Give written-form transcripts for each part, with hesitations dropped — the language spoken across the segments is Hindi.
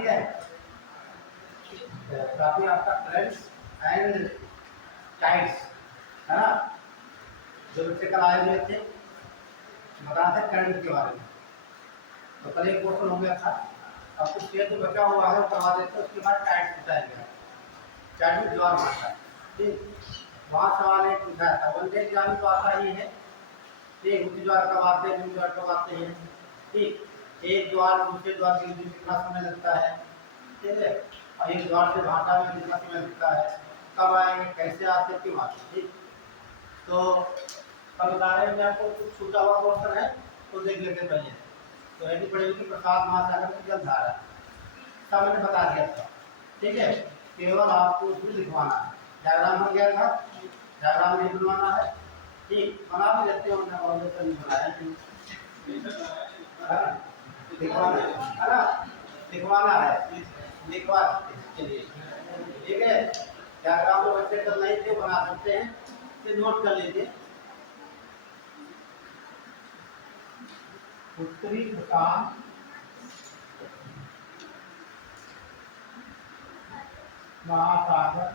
दिया है काफी आपका करंट्स एंड टाइड्स है ना। जो बच्चे कल आए हुए थे बता थे करंट के बारे में, तो कल एक क्वेश्चन हो गया था। अब कुछ शेयर जो बचा हुआ है वो करवा देते, उसके बाद टाइड्स बताएंगे। टाइड में ज्वार मारता है, ठीक। वहाँ सवाल एक पूछा था, वन डे एग्जाम तो आता ही है, ठीक। उसी ज्वार कब आते हैं, ज्वार कब आते हैं, ठीक। एक ज्वार दूसरे ज्वार के बीच कितना समय लगता है, ठीक है। और एक ज्वार से भाटा में कितना समय लगता है, कब आएंगे, कैसे आते, क्यों आते, ठीक। तो कल बता रहे हैं आपको कुछ छूटा हुआ क्वेश्चन है तो देख लेते पहले। तो ऐसी पड़ेगी प्रसाद महासागर की जलधारा, सब मैंने बता दिया था, ठीक है। केवल आपको उसमें लिखवाना है, डायग्राम बन गया था, डायग्राम नहीं बनवाना है, ठीक। बना भी देते हो ना, और तो नहीं बनाया, लिखवाना है ना, लिखवाना है, लिखवा चलिए, ठीक है। डायग्राम तो बच्चे कल नहीं थे, बना सकते हैं, तो नोट कर लीजिए। उत्तरी प्रशांत महासागर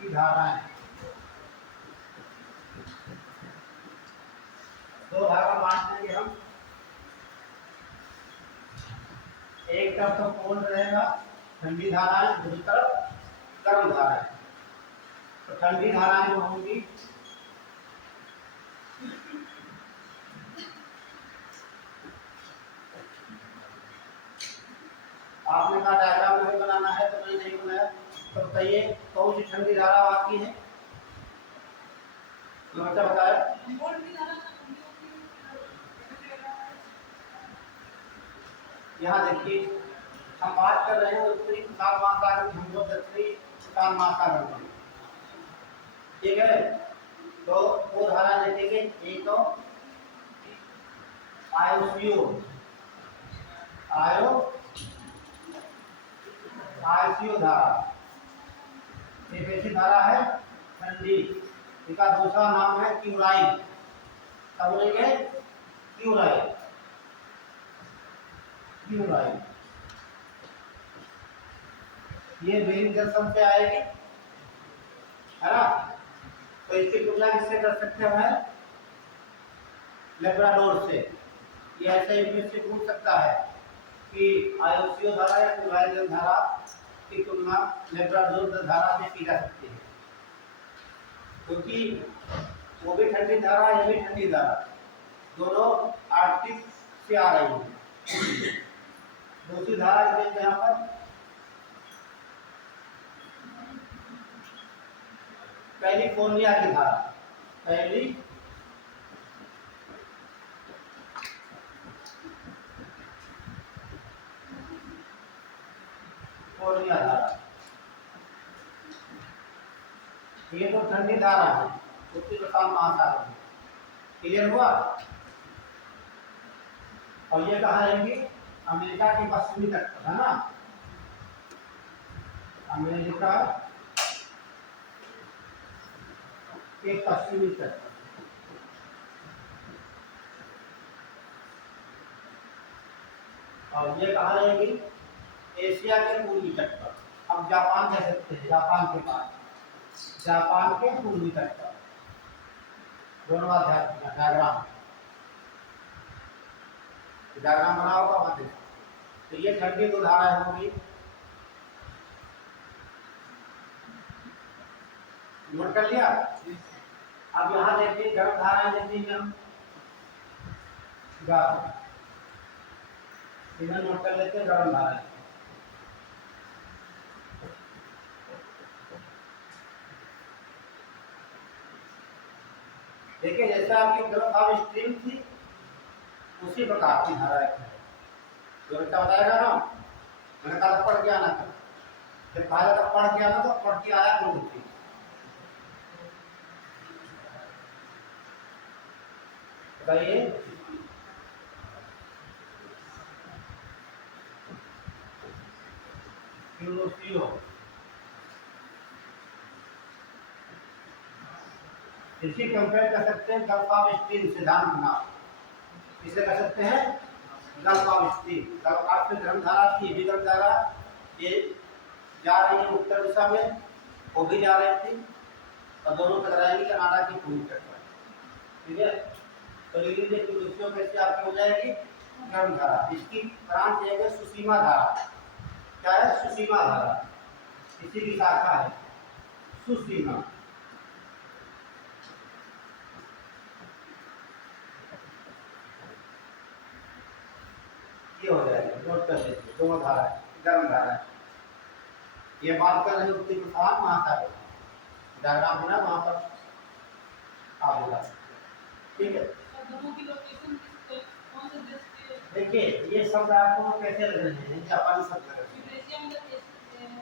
की धाराएं, दो धारा बांट देंगे हम। एक तरफ तो कोल्ड रहेगा ठंडी धाराएं, दूसरी तरफ गर्म धाराएं। तो ठंडी धाराएं जो होंगी आपने कहा डायग्राम नहीं बनाना है, तो मैंने नहीं बनाया। तो बताइए कौन सी ठंडी धारा आती है, बच्चा बताया। यहाँ देखिए हम बात कर रहे हैं उत्तरी प्रशांत महासागर की, हम लोग दक्षिणी प्रशांत महासागर की, ठीक है। तो वो धारा देखेंगे, एक तो आयोसीओ धारा, एक ऐसी धारा है ठंडी, इसका दूसरा नाम है क्यूराइन। क्या बोलेंगे, क्यूराइन, क्यूराइन। ये बेरिंग जंक्शन से आएगी, है ना। तो इसकी तुलना किससे कर सकते हैं, लेब्राडोर से। ये ऐसे यूपीएससी पूछ सकता है कि आयोसीओ धारा या क्यूराइन धारा की तुलना लेब्राडोर धारा से की जा सकती है, क्योंकि वो भी ठंडी धारा, ये भी ठंडी धारा, दोनों आर्कटिक से आ रही है। दूसरी धारा देखते हैं यहाँ पर, कैलिफोर्निया की धारा, कैलिफोर्निया धारा, ये तो ठंडी धारा है उत्तरी प्रशांत महासागर में, क्लियर हुआ। और ये कहाँ रहेंगी, अमेरिका के पश्चिमी तट पर, है ना, अमेरिका के पश्चिमी तट पर। और ये कहाँ रहेगी, एशिया के पूर्वी तट पर। अब जापान कह सकते हैं, जापान के पास, जापान के पूर्वी तट पर। दोनों बात ध्यान रखना, डायग्राम बना होगा वहां देखो। तो ये ठंडी दो धाराएं होंगी, नोट कर लिया। अब यहाँ देखिए गर्म धाराएं देखेंगे हम, इन्हें नोट कर लेते हैं, गर्म धाराएं। देखिए जैसे आपकी गर्म भाव स्ट्रीम थी, उसी प्रकार की धारा है, जो बच्चा बताएगा ना, मैंने कहा पढ़ के आना था, जब कहा था पढ़ के आना तो पढ़ के आया तो होती। बताइए इसी कंपेयर कर सकते हैं गर्म भाव स्ट्रीम से, ध्यान रखना, इसे कर सकते हैं जल से गर्म धारा थी, विगम धारा ये जा रही है उत्तर दिशा में, वो भी जा रही थी और दोनों टकराएंगी कनाडा की पूरी तट पर। ठीक है, तो लीजिए कि दूसरों कैसे आपकी हो जाएगी गर्म धारा। इसकी ब्रांच है सुसीमा धारा। क्या है? सुसीमा धारा, इसी की शाखा है सुसीमा। ये हो जाएगा, नोट कर लीजिए, दोनों धारा है, गर्म धारा है। ये बात कर रहे उत्तरी प्रसार महासागर, डायग्राम बना वहां पर आप बोला। ठीक है, दोनों की लोकेशन कौन से देश के? देखिए ये शब्द आपको कैसे लग रहे हैं? जापानी शब्द लग रहे हैं,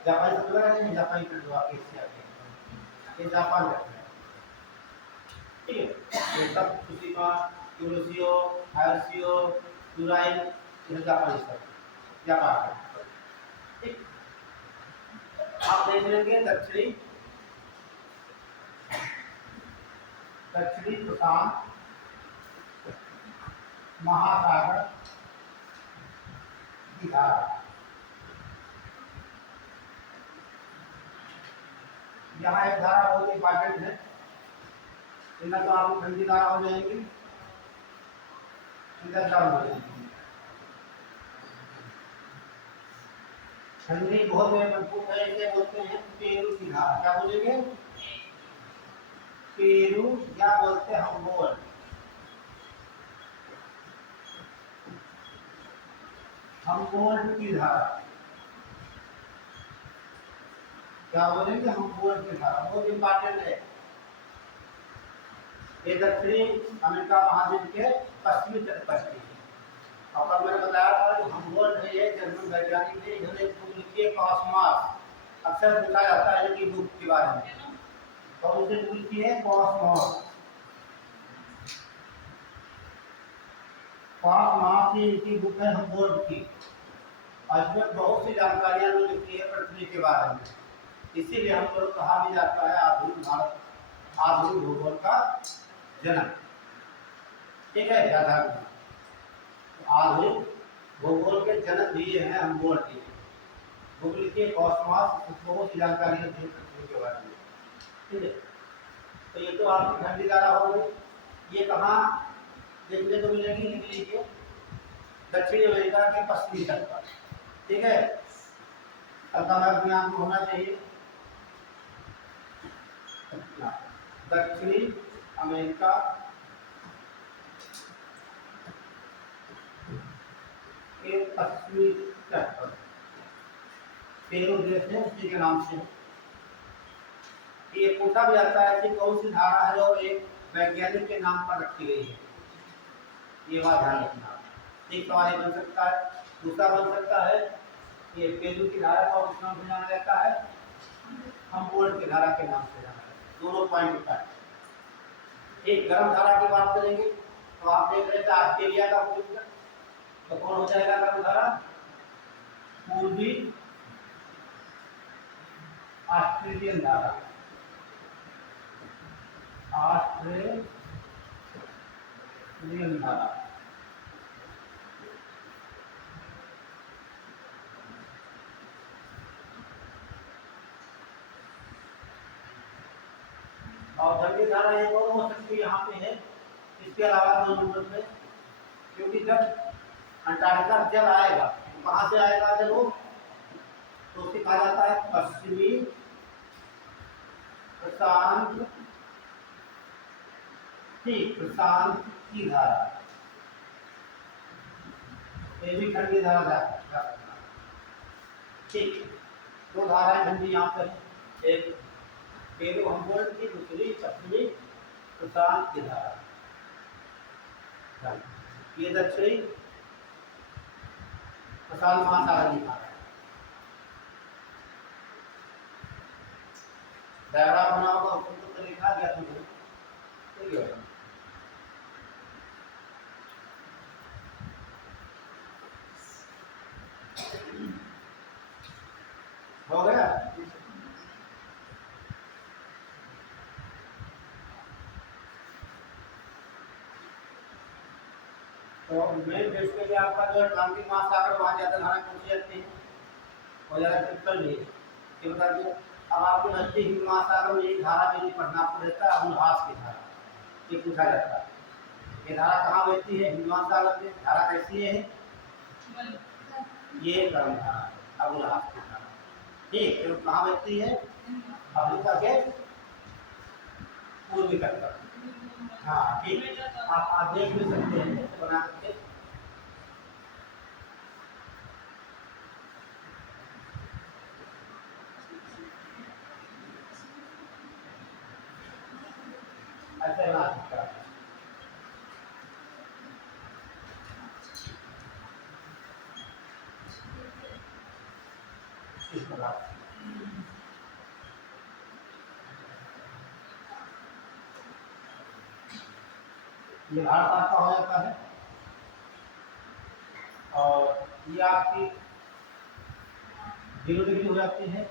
जापानी शब्द लग रहे हैं, जापानी का जो आपके इससे आते हैं, ये जापान का है। ठीक है, ये सब सुसीमा, क्यूरोसियो, हायरसियो, यूराइन, ये जापानी शब्द, जापान का। ठीक, आप देख लेंगे दक्षिणी प्रशांत महासागर की धारा। यहाँ एक धारा बहुत इंपॉर्टेंट है, इनका तो आपको ठंडी धारा हो जाएंगी, इधर गर्म हो जाएंगी। ठंडी बहुत मजबूत है, इसे बोलते हैं पेरू की धारा। क्या बोलेंगे? पेरू या बोलते हैं हमबोल्ट। हमबोल्ट की धारा, क्या बोलेंगे? हमबोल्ट की धारा बहुत इंपॉर्टेंट है। ये दक्षिणी अमेरिका महाद्वीप के पश्चिमी तट पर है। और मैंने बताया था कि हमबोल्ट है, ये जर्मन वैज्ञानिक है, इन्होंने बुक लिखी है कॉस्मॉस। अक्सर पूछा जाता है इनकी बुक के बारे में, तो उसे बुक लिखी है कॉस्मॉस। कॉस्मॉस की इनकी बुक है हमबोल्ट की, और इसमें बहुत सी जानकारियां उन्होंने लिखी है पृथ्वी के बारे में। इसीलिए हम लोग कहा भी जाता है आधुनिक भारत, आधुनिक भूगोल का जनक। ठीक है, याद रखना, आधुनिक भूगोल के जनक भी ये हैं हमबोल्ट ही। बुक लिखिए कॉस्मॉस, बहुत सी जानकारी है पृथ्वी के बारे में। ठीक है, तो ये तो आपकी ठंडी धारा हो गई। ये कहाँ देखने को मिलेगी? लिख लीजिए, दक्षिणी अमेरिका के पश्चिमी तट पर। ठीक है, कल्पना ज्ञान को होना चाहिए। दक्षिणी अमेरिका के पश्चिमी तट पर पेरू देश है, उसी के नाम से। ये पूछा भी जाता है कि कौन सी धारा है जो एक वैज्ञानिक के नाम पर रखी गई है, ये बात ध्यान रखना। एक सवाल ये बन सकता है। दूसरा बन सकता है ये पेरू की धारा को किस नाम से जाना जाता है? हमबोल्ट की धारा के नाम से जाना जाता है। दोनों पॉइंट होता है। एक गर्म धारा की बात करेंगे तो आप देख रहे थे ऑस्ट्रेलिया का पूर्व, तो कौन हो जाएगा गर्म धारा? पूर्वी ऑस्ट्रेलियन धारा, ऑस्ट्रेलियन धारा। और ठंडी धारा एक और हो सकती है यहाँ पे है, इसके अलावा 2 नंबर पे, क्योंकि जब अंटार्कटिका जल आएगा तो कहाँ से आएगा जल? वो तो उसे कहा जाता है पश्चिमी प्रशांत की धारा। ये भी ठंडी धारा जा। ठीक, 2 धाराएं ठंडी यहाँ पर, एक पेरू हमबोल्ट की, दूसरी पश्चिमी प्रशांत की धारा। ये दक्षिणी प्रशांत महासागर की धारा। डायग्राम बना होगा, उसको तो लिखा गया तुमको। ठीक है, हो गया। तो तो मेन बेस के लिए आपका जो अटलांटिक महासागर वहाँ ज़्यादा धारा पहुँच जाती है और ज़्यादा टिपिकल भी है कि बता दिए। अब आपके नजदीक हिंद महासागर में एक धारा भी नहीं पढ़ना आपको रहता है, अबुलहास की धारा, ये पूछा जाता है। ये धारा कहाँ बहती है? हिंद महासागर में। धारा कैसी है? ये गर्म धारा है, अबुलहास की धारा। ठीक है, कहाँ बहती है? अफ्रीका के पूर्वी तट पर। हाँ ठीक, आप देख भी सकते हैं ऐसे बना करके। ऐसे बना सकते हैं इस प्रकार। ये भारत आपका हो जाता है और ये आपकी 0 डिग्री हो जाती है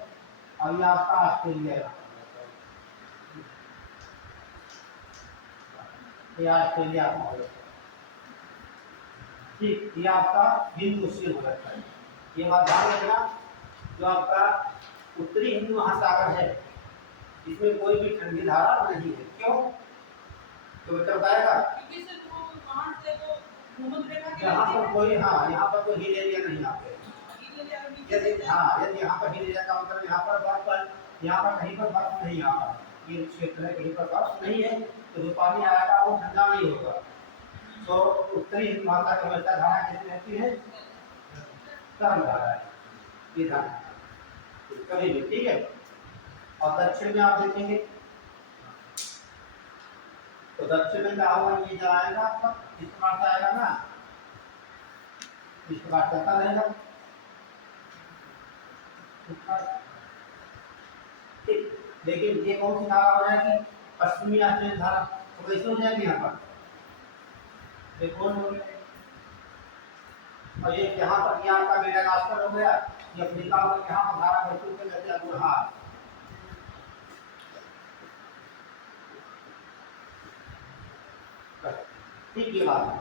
और ये आपका ऑस्ट्रेलिया है। ये ऑस्ट्रेलिया का हो जाता है। ठीक, ये आपका हिंद ओशियन हो जाता है। ये बात ध्यान रखना, जो आपका उत्तरी हिंद महासागर है इसमें कोई भी ठंडी धारा नहीं है। क्यों? तो बच्चा बताएगा। क्योंकि सिर्फ वो वहाँ से वो भूमध्य रेखा के यहाँ पर कोई, हाँ यहाँ पर कोई हिल एरिया नहीं आते। यदि यहाँ पर हिल एरिया का मतलब यहाँ पर बर्फ पर, यहाँ पर कहीं पर बर्फ नहीं आ रहा, ये क्षेत्र है कहीं पर बर्फ नहीं है, तो जो पानी आएगा वो ठंडा नहीं होगा। तो उत्तरी हिंद महासागर में धारा कैसी रहती है? गर्म धारा है, ये धारा कभी भी। ठीक है, और दक्षिण में आप देखेंगे तो दक्षिण में क्या होगा? ये जो आएगा आपका इस प्रकार से आएगा ना, इस प्रकार चलता रहेगा। ठीक, लेकिन ये कौन सी धारा हो जाएगी? पश्चिमी ऑस्ट्रेलियन धारा। तो कैसे हो जाएगी यहाँ पर? ये कौन हो गया? और ये यहाँ पर यहाँ आपका मेडागास्कर हो गया, ये अफ्रीका हो गया। यहाँ पर धारा बहती है जैसे अबुलहास। ठीक, ये बात है।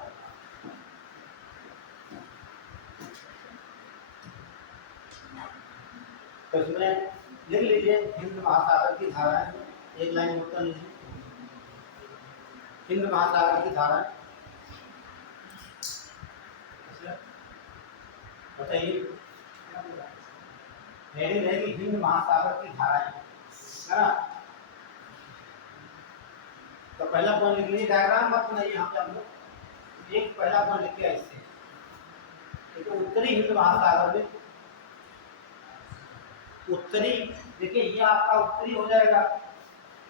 तो इसमें लिख लीजिए हिंद महासागर की धाराएं, एक लाइन नोट कर लीजिए। हिंद महासागर की धाराएं बताइए, हेडिंग रहेगी हिंद महासागर की धाराएं, है ना। तो पहला पॉइंट लिख लीजिए, डायग्राम मत बनाइए यहाँ पे हम लोग, एक पहला पॉइंट लिख के ऐसे। तो उत्तरी हिंद महासागर में, उत्तरी देखिए ये आपका उत्तरी हो जाएगा,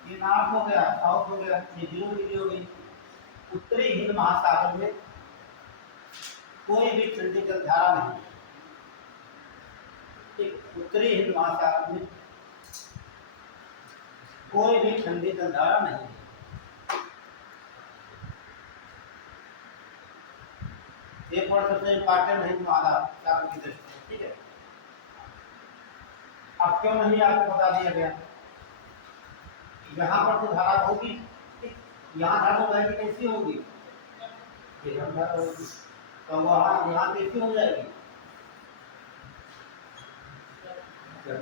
ये नॉर्थ हो गया, साउथ हो गया, ये 0 डिग्री हो गई। उत्तरी हिंद महासागर में कोई भी ठंडी जलधारा नहीं। ठीक, उत्तरी हिंद महासागर में कोई भी ठंडी जलधारा नहीं। ये पॉइंट सबसे इंपॉर्टेंट है महासागर की दृष्टि से। ठीक है, अब क्यों नहीं आपको बता दिया गया? यहाँ पर तो धारा होगी, यहाँ धारा बहती कैसी होगी? धारा होगी, तो वहाँ यहाँ कैसी हो जाएगी?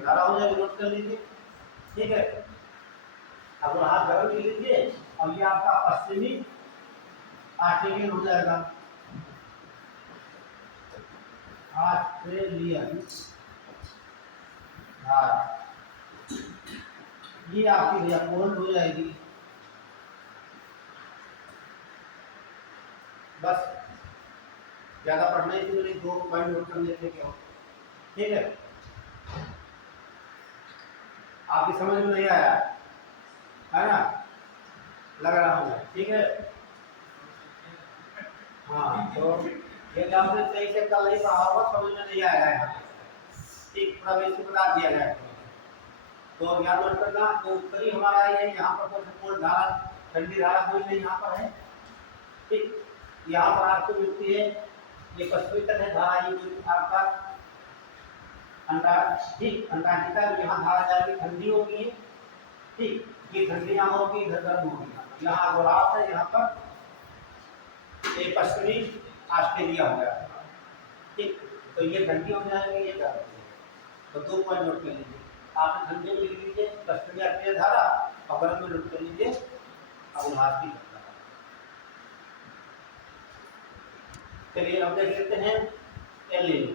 धारा हो जाएगी, नोट कर लीजिए। ठीक है, अब हाथ गर्म ले लीजिए और ये आपका पश्चिमी ऑस्ट्रेलियन हो जाएगा, ऑस्ट्रेलियन धारा। ये आपकी भैया कोल्ड हो जाएगी। बस ज्यादा पढ़ने के लिए 2 पॉइंट नोट कर लेते क्या? ठीक है, आपकी समझ में नहीं आया है ना? लग रहा हूँ, ठीक है। हाँ, तो ये आपने सही से कल नहीं पढ़ा होगा, समझ में नहीं आया है। ठीक, पूरा बेसिक बता दिया गया है। तो याद मत करना, तो उत्तरी हमारा ये यहाँ पर तो कोई धारा, ठंडी धारा कोई नहीं यहाँ पर है। ठीक, यहाँ पर आपको मिलती है ये पश्चिमी तट है धारा, ये आपका अंटार्कटिका, अंटार्कटिका में यहाँ धारा जाएगी, ठंडी होगी। ठीक, ये ठंडी यहाँ होगी, इधर गर्म होगी। यहाँ गोलार्ध है, यहाँ पर ये पश्चिमी ऑस्ट्रेलिया हो गया। ठीक, तो ये घंटी हो जाएंगे, ये क्या होते हैं, तो 2 पॉइंट नोट कर लीजिए। आप घंटे में लिख लीजिए ऑस्ट्रेलिया के धारा, और गरम में नोट कर लीजिए अवलास की घटना। चलिए अब देख लेते हैं एल नीनो।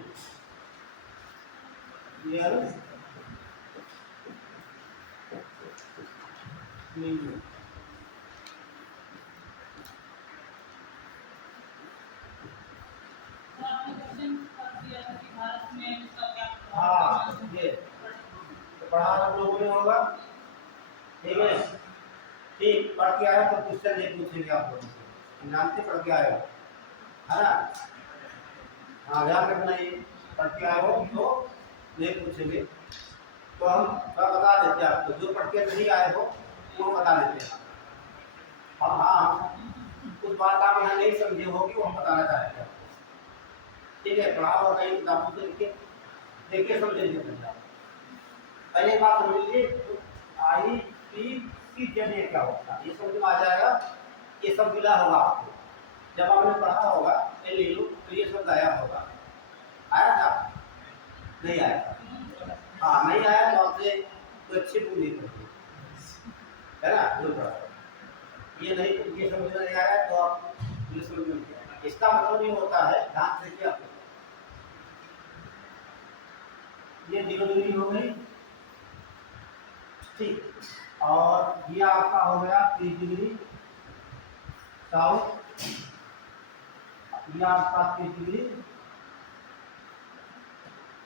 नीनो तो आपने क्वेश्चन कर दिया था कि भारत में इसका क्या हाँ ये तो पढ़ा आप लोगों ने होगा, ठीक है। ठीक, पढ़ के आए तो क्वेश्चन नहीं पूछेंगे आप लोगों से, जानते पढ़ के आए हो, है ना। हाँ ध्यान रखना, ये पढ़ के आए हो तो नहीं पूछेंगे, तो हम बता देते हैं आपको, जो पढ़ के नहीं आए हो वो बता देते हैं हम। हाँ कुछ बात आप यहाँ नहीं समझे होगी, वो हम बताना चाहते हैं, ठीक है। पढ़ा होगा कहीं किताबों से लिख के देखिए, समझेंगे। पहले बात समझ लीजिए, IPCZA क्या होता है, ये समझ में आ जाएगा। ये सब मिला होगा आपको, जब आपने पढ़ा होगा एल नीनो तो ये सब आया होगा। आया था? नहीं आया था? हाँ नहीं आया तो आपसे तो अच्छी पूरी करती है ना, जो पढ़ा ये नहीं, ये समझ में नहीं आया तो आप ये समझ में, इसका मतलब ये होता है, ध्यान से क्या, ये 0 डिग्री हो गई, ठीक, और ये आपका हो गया 30 डिग्री साउथ, ये आपका 30 डिग्री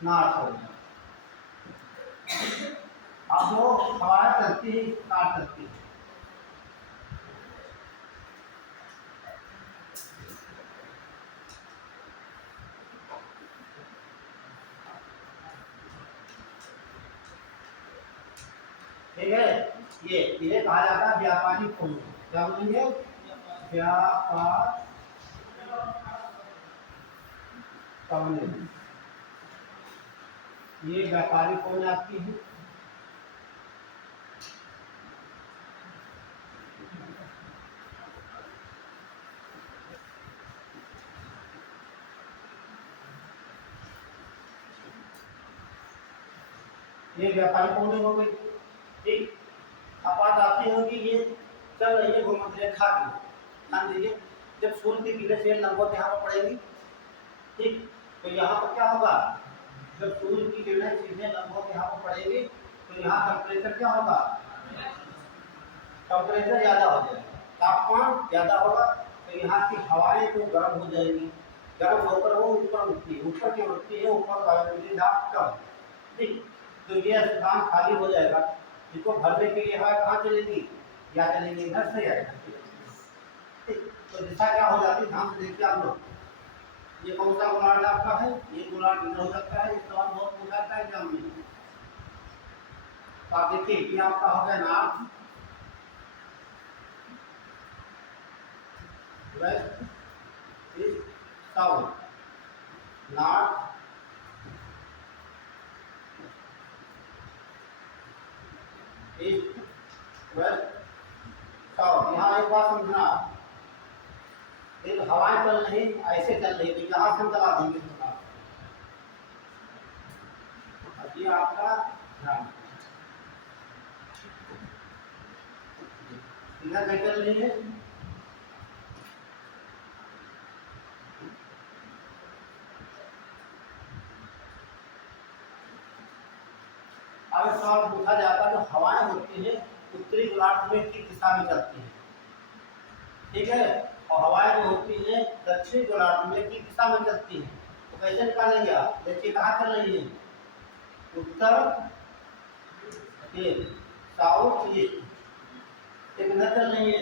नॉर्थ हो गया। अब वो हवाएं चलती है, स्टार्ट करती है, ठीक है। ये कहा जाता है व्यापारी कोण, क्या बोलेंगे, व्यापार कोण, ये व्यापारी कोण आपकी है। ये व्यापारी कोण हो गई, ठीक। अब बात आती होगी, ये चल रही है भूमध्य रेखा की, ध्यान दीजिए, जब सूर्य की किरणें से लंबवत यहाँ पर पड़ेगी, ठीक, तो यहाँ पर क्या होगा, जब सूर्य की किरणें सीधे लंबवत यहाँ पर पड़ेगी तो यहाँ टेम्परेचर क्या होगा, टेम्परेचर ज़्यादा हो जाएगा, तापमान ज़्यादा होगा, तो यहाँ की हवाएं तो गर्म हो जाएगी, गर्म होकर वो ऊपर उठती है, ऊपर की उठती है, ऊपर वायुमंडलीय दाब कम, ठीक, तो ये स्थान खाली हो जाएगा, इसको भरने के लिए हवा कहाँ चलेगी, या चलेगी इधर से या इधर से, ठीक, तो दिशा क्या हो जाती है, ध्यान से देखिए आप लोग, ये कौन सा गोलार्ध आपका है, ये गोलार्ध इधर हो सकता है, इसका बहुत पूछा था एग्जाम में, तो आप देखिए ये आपका हो गया north, west, east, south, north, east, west, south. यहाँ एक बात समझना, हवाएं चल रही ऐसे चल रही, तो यहाँ से चला देंगे, ये आपका ध्यान, इधर नहीं चल रही है, अब सवाल पूछा जाता है, जो हवाएं होती हैं उत्तरी गोलार्ध में किस दिशा में चलती हैं, ठीक है, और हवाएं जो होती हैं दक्षिण गोलार्ध में किस दिशा में चलती हैं, तो कैसे निकालेंगे आप, देखिए कहाँ चल रही है, उत्तर, साउथ, ईस्ट, किधर चल रही है,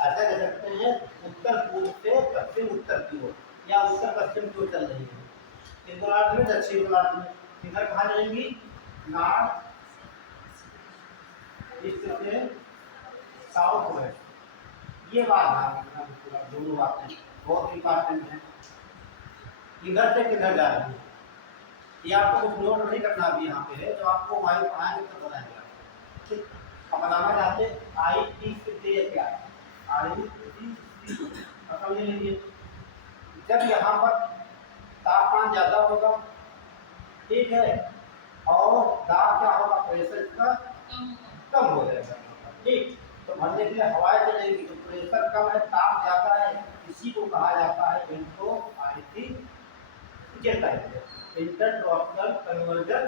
ऐसा कह सकते हैं उत्तर पूर्व से पश्चिम उत्तर की ओर, या उत्तर पश्चिम की ओर चल रही है, इस गोलार्ध में दक्षिण गोलार्ध में, इधर कहाँ जाएंगी, नॉर्थ, ईस्ट से साउथ वेस्ट, ये बात दोनों बातें बहुत इंपॉर्टेंट है, किधर से किधर जा रही है, ये आपको कुछ नोट नहीं करना अभी यहाँ पे है, जो आपको वायु पढ़ाएंगे तो बताएंगे, ठीक। अब बताना चाहते IPCZA क्या है, ITC समझ लीजिए। जब यहाँ पर तापमान ज़्यादा होगा, ठीक है, और दाब क्या होगा, प्रेशर इसका कम हो जाएगा, ठीक। तो भरने के लिए हवाएं चलेंगी, तो प्रेशर कम है, ताप ज़्यादा है, इसी को कहा जाता है इंटरट्रॉपिकल कन्वर्जन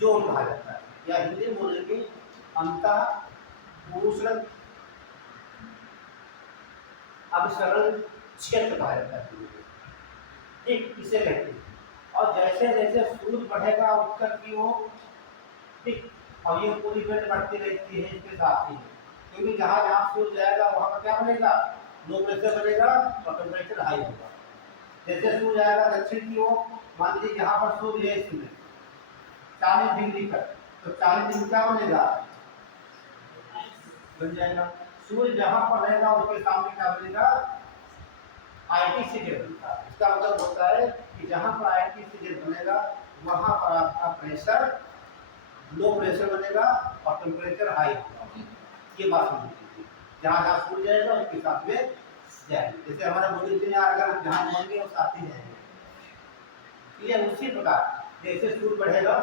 जोन कहा जाता है, या हिंदी में बोलेंगे अंतः उष्ण अभिसरण क्षेत्र कहा जाता है, ठीक, इसे कहते हैं। और जैसे जैसे सूर्य बढ़ेगा उत्तर की ओर, ठीक, और ये पूरी बेल्ट बढ़ती रहती है इसके साथ ही, क्योंकि जहाँ जहाँ सूर्य जाएगा वहाँ पर क्या बनेगा, लो प्रेशर बनेगा और टेम्परेचर हाई होगा। जैसे सूर्य आएगा दक्षिण की ओर, मान लीजिए यहाँ पर सूर्य है इसमें 40 डिग्री पर, तो 40 डिग्री क्या बनेगा, बन जाएगा। सूर्य जहाँ पर रहेगा उसके सामने क्या बनेगा, ITC बनता है। इसका मतलब होता है कि जहाँ पर ITC बनेगा वहाँ पर आपका प्रेशर लो प्रेशर बनेगा और टेम्परेचर हाई होगा। ये बात समझ लीजिए, जहाँ जहाँ सूर्य जाएगा उसके साथ में जाएंगे, जैसे हमारा बॉडी में अगर जहाँ जाएंगे वो साथ ही जाएंगे, ये उसी प्रकार जैसे सूर्य बढ़ेगा,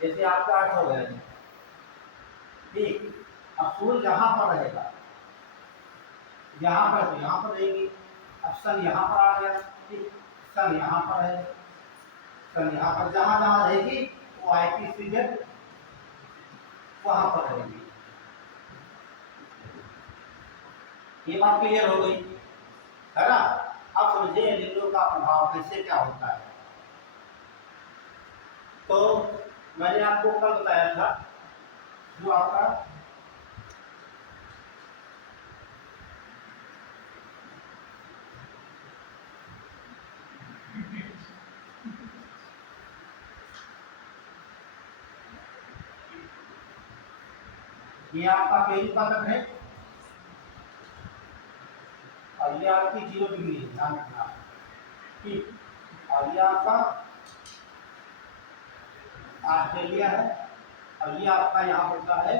जैसे आपका 8 हो गया, ठीक, अब सूर्य जहाँ पर रहेगा, यहाँ पर रहेगी, अब सन यहाँ पर आ गया, ठीक, सन यहाँ पर है, सन यहाँ पर, जहाँ जहाँ रहेगी वो ITC वहाँ पर रहेगी। ये बात क्लियर हो गई है ना। अब समझे एलिनो का प्रभाव कैसे क्या होता है। तो मैंने आपको कल बताया था जो आपका ये आपका केजी पादक है और ये आपकी 0 डिग्री है, ध्यान रखना, ठीक, और ये आपका ऑस्ट्रेलिया है और ये आपका यहाँ पड़ता है,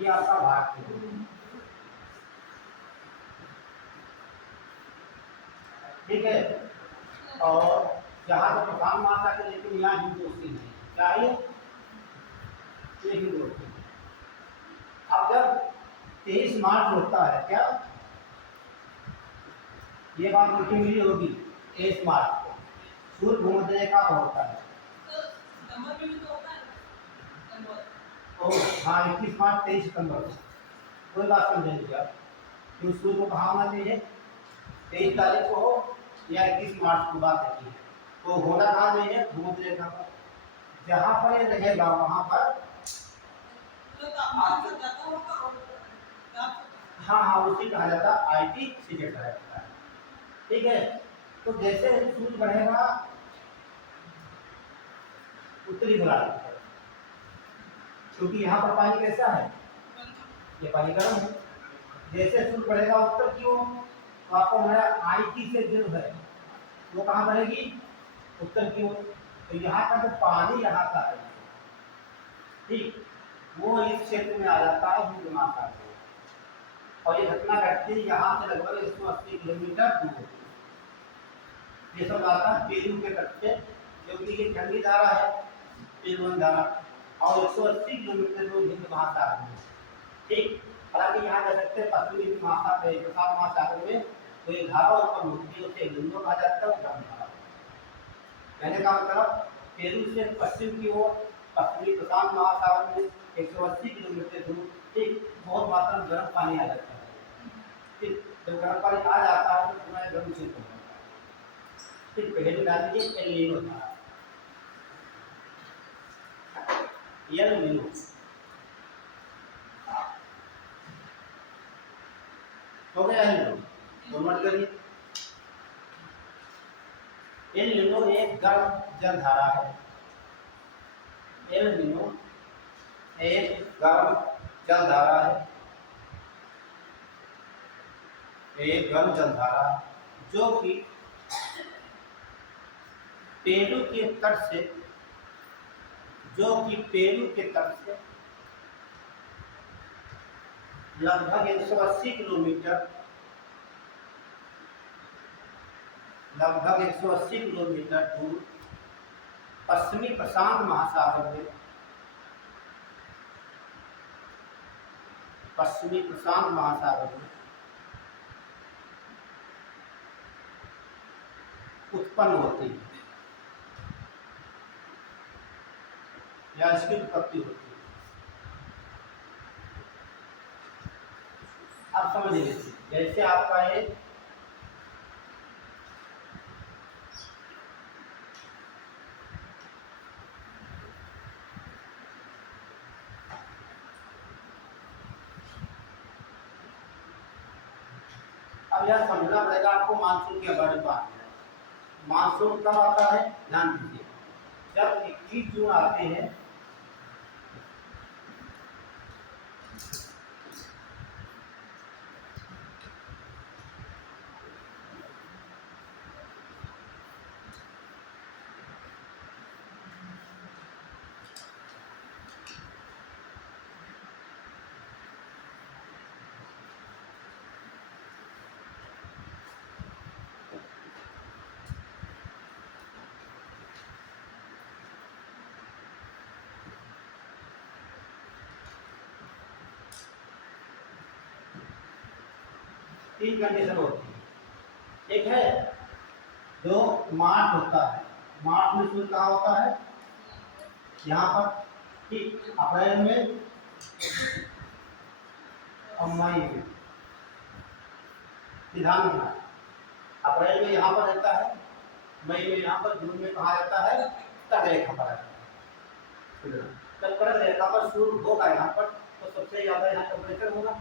ये आपका भारत है, ठीक है। और यहाँ तो प्रधान माता के, लेकिन यहाँ हिंदोस्ती है, क्या है ये हिंदोस्ती। अब जब 23 मार्च होता है, क्या ये बात उनकी मिली होगी, 23 मार्च को सूर्य भूमध्य रेखा पर होता है, तो हाँ 21 मार्च 23 सितंबर को, कोई बात समझेंगे आप, क्यों सूर्य को कहाँ होना चाहिए, 23 तारीख को हो या 21 मार्च को बात है, तो होना कहाँ चाहिए, भूमध्य रेखा पर, जहाँ पर ये रहेगा वहाँ पर हाँ हाँ उसी कहा जाता है, ITC कहा जाता है, ठीक है। तो जैसे सूर्य बढ़ेगा उत्तरी गोलार्ध पर, क्योंकि यहाँ पर पानी कैसा है, ये पानी गर्म है, जैसे सूर्य बढ़ेगा उत्तर की ओर तो आपको हमारा ITC जो है वो कहाँ बढ़ेगी, उत्तर की ओर, तो यहाँ का जो पानी यहाँ का है, ठीक, वो इस क्षेत्र में आ जाता है हिंद महासागर, और ये घटना घटती है यहाँ से लगभग 180 किलोमीटर दूर, ये सब आता है पेरू के तट से, क्योंकि ये ठंडी धारा है पेरुवन धारा, और 180 किलोमीटर दूर हिंद महासागर में, ठीक। हालांकि यहाँ कह सकते हैं पश्चिमी महासागर प्रसाद महासागर में तो ये धारा उत्पन्न होती है, उसे लिंगो कहा जाता है, उत्तर धारा। मैंने कहा मतलब पेरू से पश्चिम की ओर पश्चिमी प्रशांत महासागर में 180 किलोमीटर दूर, ठीक, बहुत मात्रा में गर्म पानी आ जाता है, ठीक, जब गर्म पानी आ जाता है तो तुम्हारे गर्म क्षेत्र होता है, ठीक। पहले डाल दीजिए एल नीनो था, एल नीनो हो गया, एल नीनो तो नोट करिए, एल नीनो एक गर्म जल धारा है, एल नीनो एक गर्म जल धारा है, एक गर्म जल धारा जो कि पेरू के तट से जो कि पेरू के तट से लगभग 180 किलोमीटर दूर पश्चिमी प्रशांत महासागर में उत्पन्न होती है या इसकी उत्पत्ति होती है। आप समझ लीजिए, जैसे आपका ये अब यह समझना पड़ेगा आपको मानसून के बारे में बात है। मानसून कब आता है ध्यान दीजिए, जब 21 जून आते हैं तीन कंडीशन होती है। एक है जो मार्च होता है, मार्च में शुरू कहाँ होता है यहाँ पर, ठीक अप्रैल में और मई में, ध्यान रखना अप्रैल में यहाँ पर रहता है, मई में यहाँ पर, जून में कहा जाता है तट रेखा पर आता है। तट रेखा पर शुरू होगा यहाँ पर तो सबसे ज्यादा यहाँ टेम्परेचर होगा,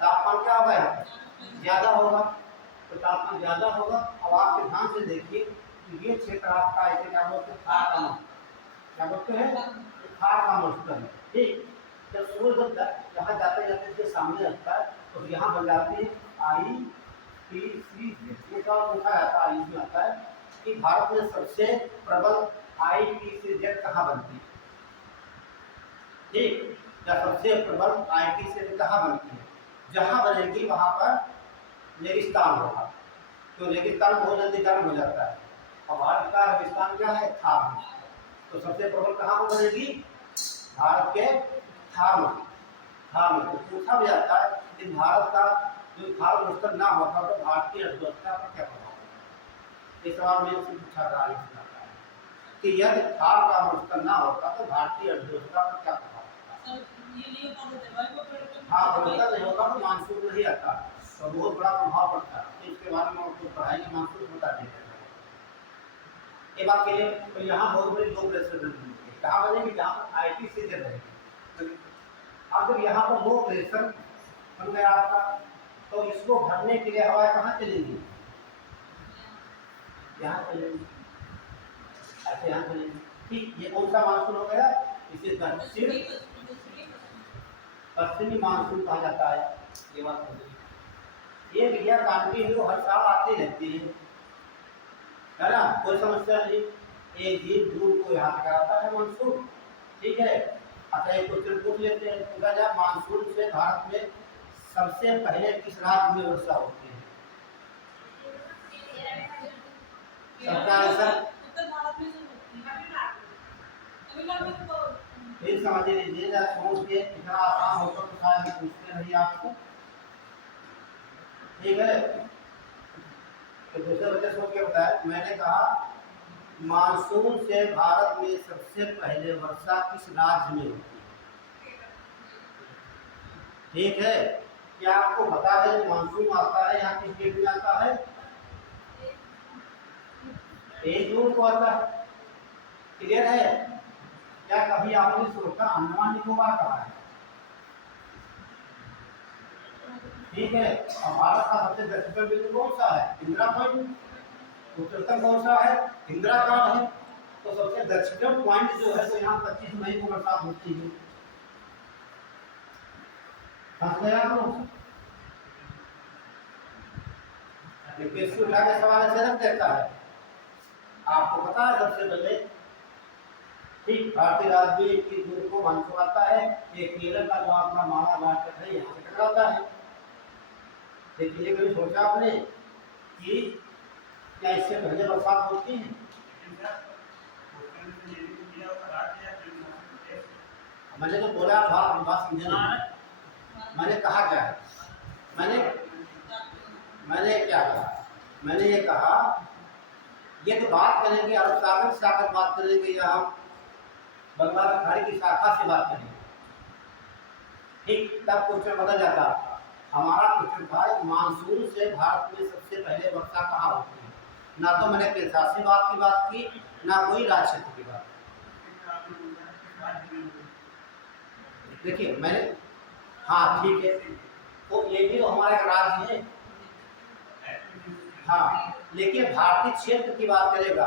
तापमान क्या होगा यहाँ पर ज्यादा होगा, तो तापमान ज्यादा होगा। अब आप ध्यान से देखिए कि ये क्षेत्र आपका ऐसे क्या बोलते हैं थार का मौसम, क्या बोलते हैं थार का मौसम है, ठीक। जब सूर्य यहाँ जाते जाते इसके सामने रहता है तो यहाँ बन जाती है IPCZ। ये क्या पूछा जाता है इसमें आता है कि भारत में सबसे प्रबल IPCZ कहाँ बनती है, ठीक, या सबसे प्रबल IPCZ कहाँ बनती है, जहाँ बनेगी वहाँ पर रेगिस्तान होगा, तो रेगिस्तान बहुत जल्दी गर्म हो जाता है। और भारत का रेगिस्तान क्या है थार, तो सबसे प्रबल कहाँ पर बनेगी भारत के थार में। तो पूछा भी जाता है कि भारत का जो थार मौसम ना होता तो भारतीय अर्थव्यवस्था पर क्या प्रभाव होगा। इस सवाल में से पूछा जा रहा है कि यदि थार का मौसम ना होता तो भारतीय अर्थव्यवस्था पर क्या प्रभाव होगा। हाँ परिवर्तन नहीं होगा तो मानसून नहीं आता तो बहुत बड़ा प्रभाव पड़ता है। इसके बारे में आपको पढ़ाई के मानसून बता देते हैं। एक बात के लिए तो यहाँ बहुत बड़ी लो प्रेशर बनेगी, कहाँ बनेगी जहाँ पर IPCZ रहेगी। अब जब यहाँ पर लो प्रेशर बन गया आपका तो इसको भरने के लिए हवा कहाँ चलेगी, यहाँ चलेगी, ऐसे यहाँ चलेगी, ठीक। ये कौन सा मानसून हो गया, इसे दक्षिण पश्चिमी मानसून कहा जाता है। ये बात ये भैया कंटिन्यू हर साल आती रहती है ना, कोई समस्या नहीं। 1 जून को यहाँ तक आता है मानसून, ठीक है। अच्छा एक क्वेश्चन पूछ लेते हैं, पूछा जाए मानसून से भारत में सबसे पहले किस राज्य में वर्षा होती है। सबका आंसर फिर समझ लीजिए, सोच के इतना आसान होता तो शायद पूछते नहीं आपको, ठीक है। तो दूसरे बच्चे सोच के बताया, मैंने कहा मानसून से भारत में सबसे पहले वर्षा किस राज्य में होती है, ठीक है। क्या आपको पता है मानसून आता है यहाँ किस डेट में आता है, 1 जून को आता है, क्लियर है। क्या कभी आपने सोचा अंडमान निकोबार कहाँ है, ठीक है। और भारत का सबसे दक्षिण बिंदु कौन सा है, इंदिरा पॉइंट। उत्तरतम कौन सा है, इंदिरा कांड है। तो सबसे दक्षिण पॉइंट जो है तो यहाँ 25 मई को बरसात होती है। उठा के सवाल ऐसे रख देता है। आपको पता है सबसे पहले ठीक, भारतीय राज्य की दूरी को मानसून आता है। ये केरल का जो आपका महाराष्ट्र है यहाँ से टकराता है। लेकिन ये कभी सोचा आपने कि क्या इससे पहले बरसात होती है? मैंने तो बोला बात समझे नहीं। मैंने कहा क्या है? मैंने क्या कहा? मैंने ये कहा ये तो बात करेंगे अरब सागर से आकर बात करेंगे या हम बंगाल खाड़ी की शाखा से बात करेंगे। ठीक, तब क्वेश्चन बदल जाता। हमारा क्वेश्चन था मानसून से भारत में सबसे पहले वर्षा कहाँ होती है। ना तो मैंने केंद्रासी बात की ना कोई राज्य क्षेत्र की बात। देखिए मैंने, हाँ ठीक है, तो ये भी तो हमारा एक राज्य है। हाँ, लेकिन भारतीय क्षेत्र की बात करेगा।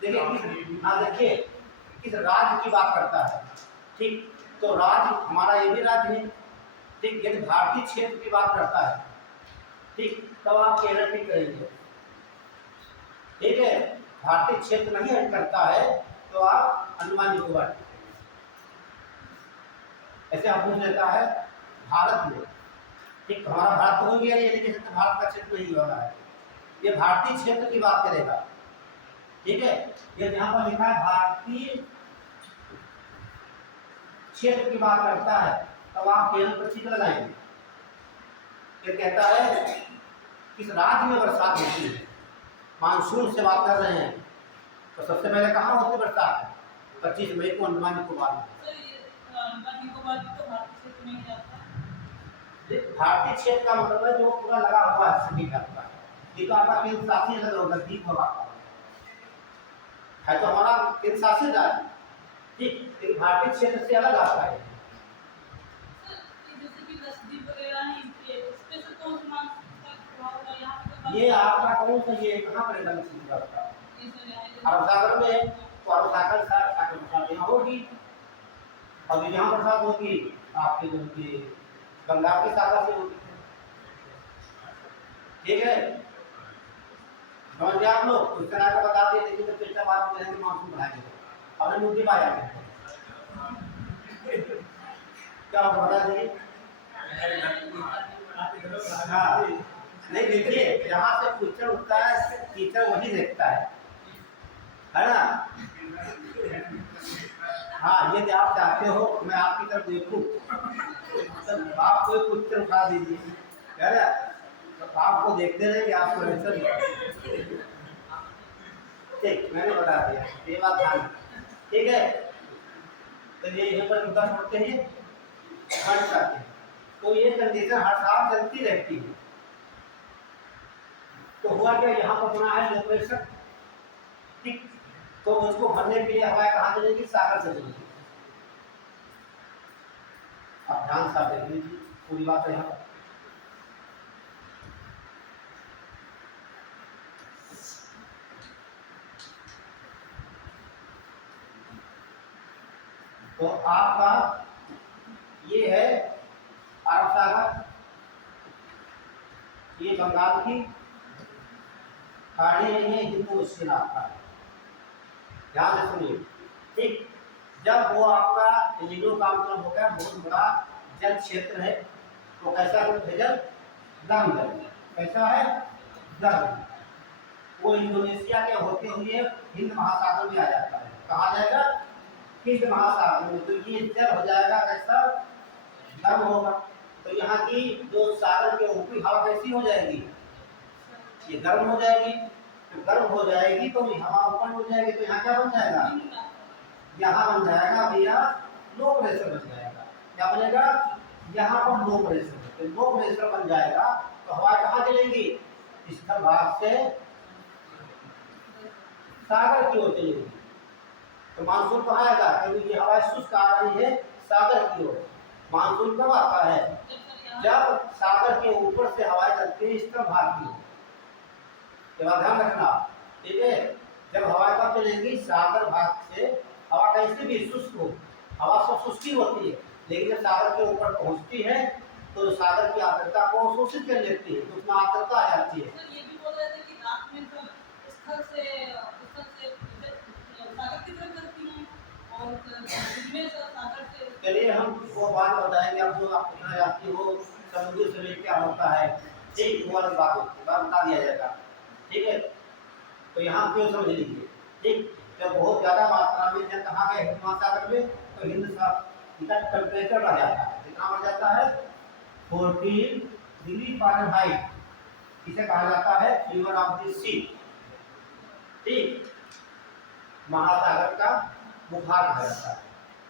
देखिए हाँ, देखिए किस राज्य की बात करता है। ठीक, तो राज्य हमारा ये भी राज्य है। ठीक, यदि भारतीय क्षेत्र की बात करता है, ठीक, तब आप केरल की करेंगे। ठीक है, भारतीय क्षेत्र नहीं करता है तो आप अंडमान निकोबार। ऐसे आप पूछ लेता है भारत में। ठीक, हमारा भारत हो गया, ये लेकिन भारत का क्षेत्र नहीं हो रहा है। ये भारतीय क्षेत्र की बात करेगा। ठीक है, ये यहाँ पर लिखा है भारतीय क्षेत्र की बात करता है, तब आप केरल पर चिन्ह लगाएंगे। ये कहता है किस राज्य में बरसात होती है, मानसून से बात कर रहे हैं, तो सबसे पहले कहाँ होती है बरसात? 25 मई को अंडमान निकोबार में। भारतीय क्षेत्र का मतलब है जो पूरा लगा हुआ है सभी का। ये तो आपका केंद्र शासित अलग होगा, द्वीप होगा है तो हमारा केंद्र शासित राज्य। ठीक, लेकिन भारतीय क्षेत्र से अलग आता है। ये आपका कौन सा, ये कहाँ पर है अरब सागर में? तो अरब सागर सागर बरसात यहाँ होगी, और यहाँ बरसात होगी आपके जो कि बंगाल की सागर से होगी। ठीक है, समझ गए आप लोग? उस तरह का बता दिए, लेकिन तो पिछला बात में मानसून बढ़ाएंगे अपने मुद्दे पर आ जाते हैं। क्या होगा बता दीजिए। हाँ, नहीं देखिए, जहाँ से क्वेश्चन उठता है टीचर वही देखता है ना? हाँ, यदि आप चाहते हो मैं आपकी तरफ देखूं तो आप कोई क्वेश्चन उठा दीजिए, है ना? तो आपको देखते रहे कि आपको आंसर। ठीक, मैंने बता दिया, ये बात ध्यान। ठीक है, तो ये यहाँ पर मुद्दा पढ़ते हैं हर साल। तो ये कंडीशन हर साल चलती रहती है। तो हुआ क्या, यहाँ पर बना है लो प्रेशर। ठीक, तो उसको भरने के लिए हवाएं कहाँ चलेगी? सागर से चलेगी। आप ध्यान से देख लीजिए पूरी बात है यहाँ पर। तो आपका ये है अरब सागर, ये बंगाल की खाड़ी नहीं है, हिंदू ओशियन आपका है। ध्यान से सुनिए। ठीक, जब वो आपका एलिनो का मतलब होगा बहुत बड़ा जल क्षेत्र है, तो कैसा रूप है जल? गर्म जल। कैसा है? गर्म। वो इंडोनेशिया के होते हुए हिंद महासागर में आ जाता है। कहाँ जाएगा? हिंद महासागर में। तो ये जल हो जाएगा कैसा? गर्म होगा। तो यहाँ की जो सागर के ऊपरी हवा कैसी हो जाएगी? ये गर्म हो जाएगी। तो गर्म हो जाएगी तो हवा ऊपर हो जाएगी, तो यहाँ क्या बन जाएगा? यहाँ बन जाएगा भैया लो प्रेशर बन जाएगा। क्या बनेगा? यहाँ पर लो प्रेशर। तो लो प्रेशर बन जाएगा तो हवा कहाँ चलेगी? स्थल भाग से सागर की ओर चलेगी। तो मानसून कहाँ आएगा? क्योंकि ये हवा शुष्क आ रही है सागर की ओर। मानसून कब आता है? जब सागर के ऊपर से हवाएं चलती है स्थल भाग की ओर। ध्यान रखना। ठीक है, जब हवा कब चलेगी? सागर भाग से। हवा कैसे भी शुष्क हो, हवा सब शुष्की होती है, लेकिन जब सागर के ऊपर पहुंचती है तो सागर की आर्द्रता को शोषित कर लेती है, तो उसमें आर्द्रता आ जाती है। सर ये भी बोल रहे थे कि रात में सब स्थल से सागर की तरफ चलती हैं और दिन में सागर से। चलिए हम वो बात बताएंगे, अब जो आप पूछना चाहती हो समुद्री से क्या होता है, ठीक वो वाली बात होती है, बात बता दिया जाएगा। ठीक है, तो यहाँ क्यों समझ लीजिए। ठीक, जब बहुत ज्यादा मात्रा में जल कहाँ गए हिंद महासागर में, तो हिंद का टेम्परेचर बढ़ जाता है। कितना बढ़ जाता है? 14 डिग्री फ़ारेनहाइट। इसे कहा जाता है फीवर ऑफ द सी। ठीक, महासागर का बुखार कहा जाता है।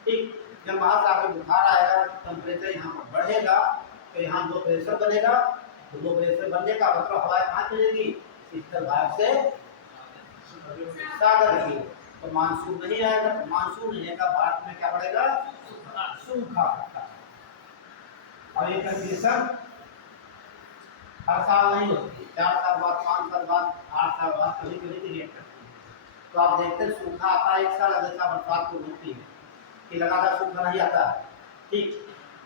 ठीक, जब महासागर बुखार आएगा, टेम्परेचर यहाँ पर बढ़ेगा, तो यहाँ लो प्रेशर बनेगा। तो लो प्रेशर बनने का मतलब हवा कहाँ चलेगी? शीतल भाग से सागर की। तो मानसून नहीं आएगा, तो मानसून नहीं आएगा, भारत में क्या बढ़ेगा? सूखा। और ये कंडीशन हर साल नहीं होती, 4 साल बाद, 5 साल बाद, 8 साल बाद कभी कभी क्रिएट करती है। तो आप देखते हैं सूखा आता है एक साल, अगले बरसात को होती है कि लगातार सूखा नहीं आता है। ठीक,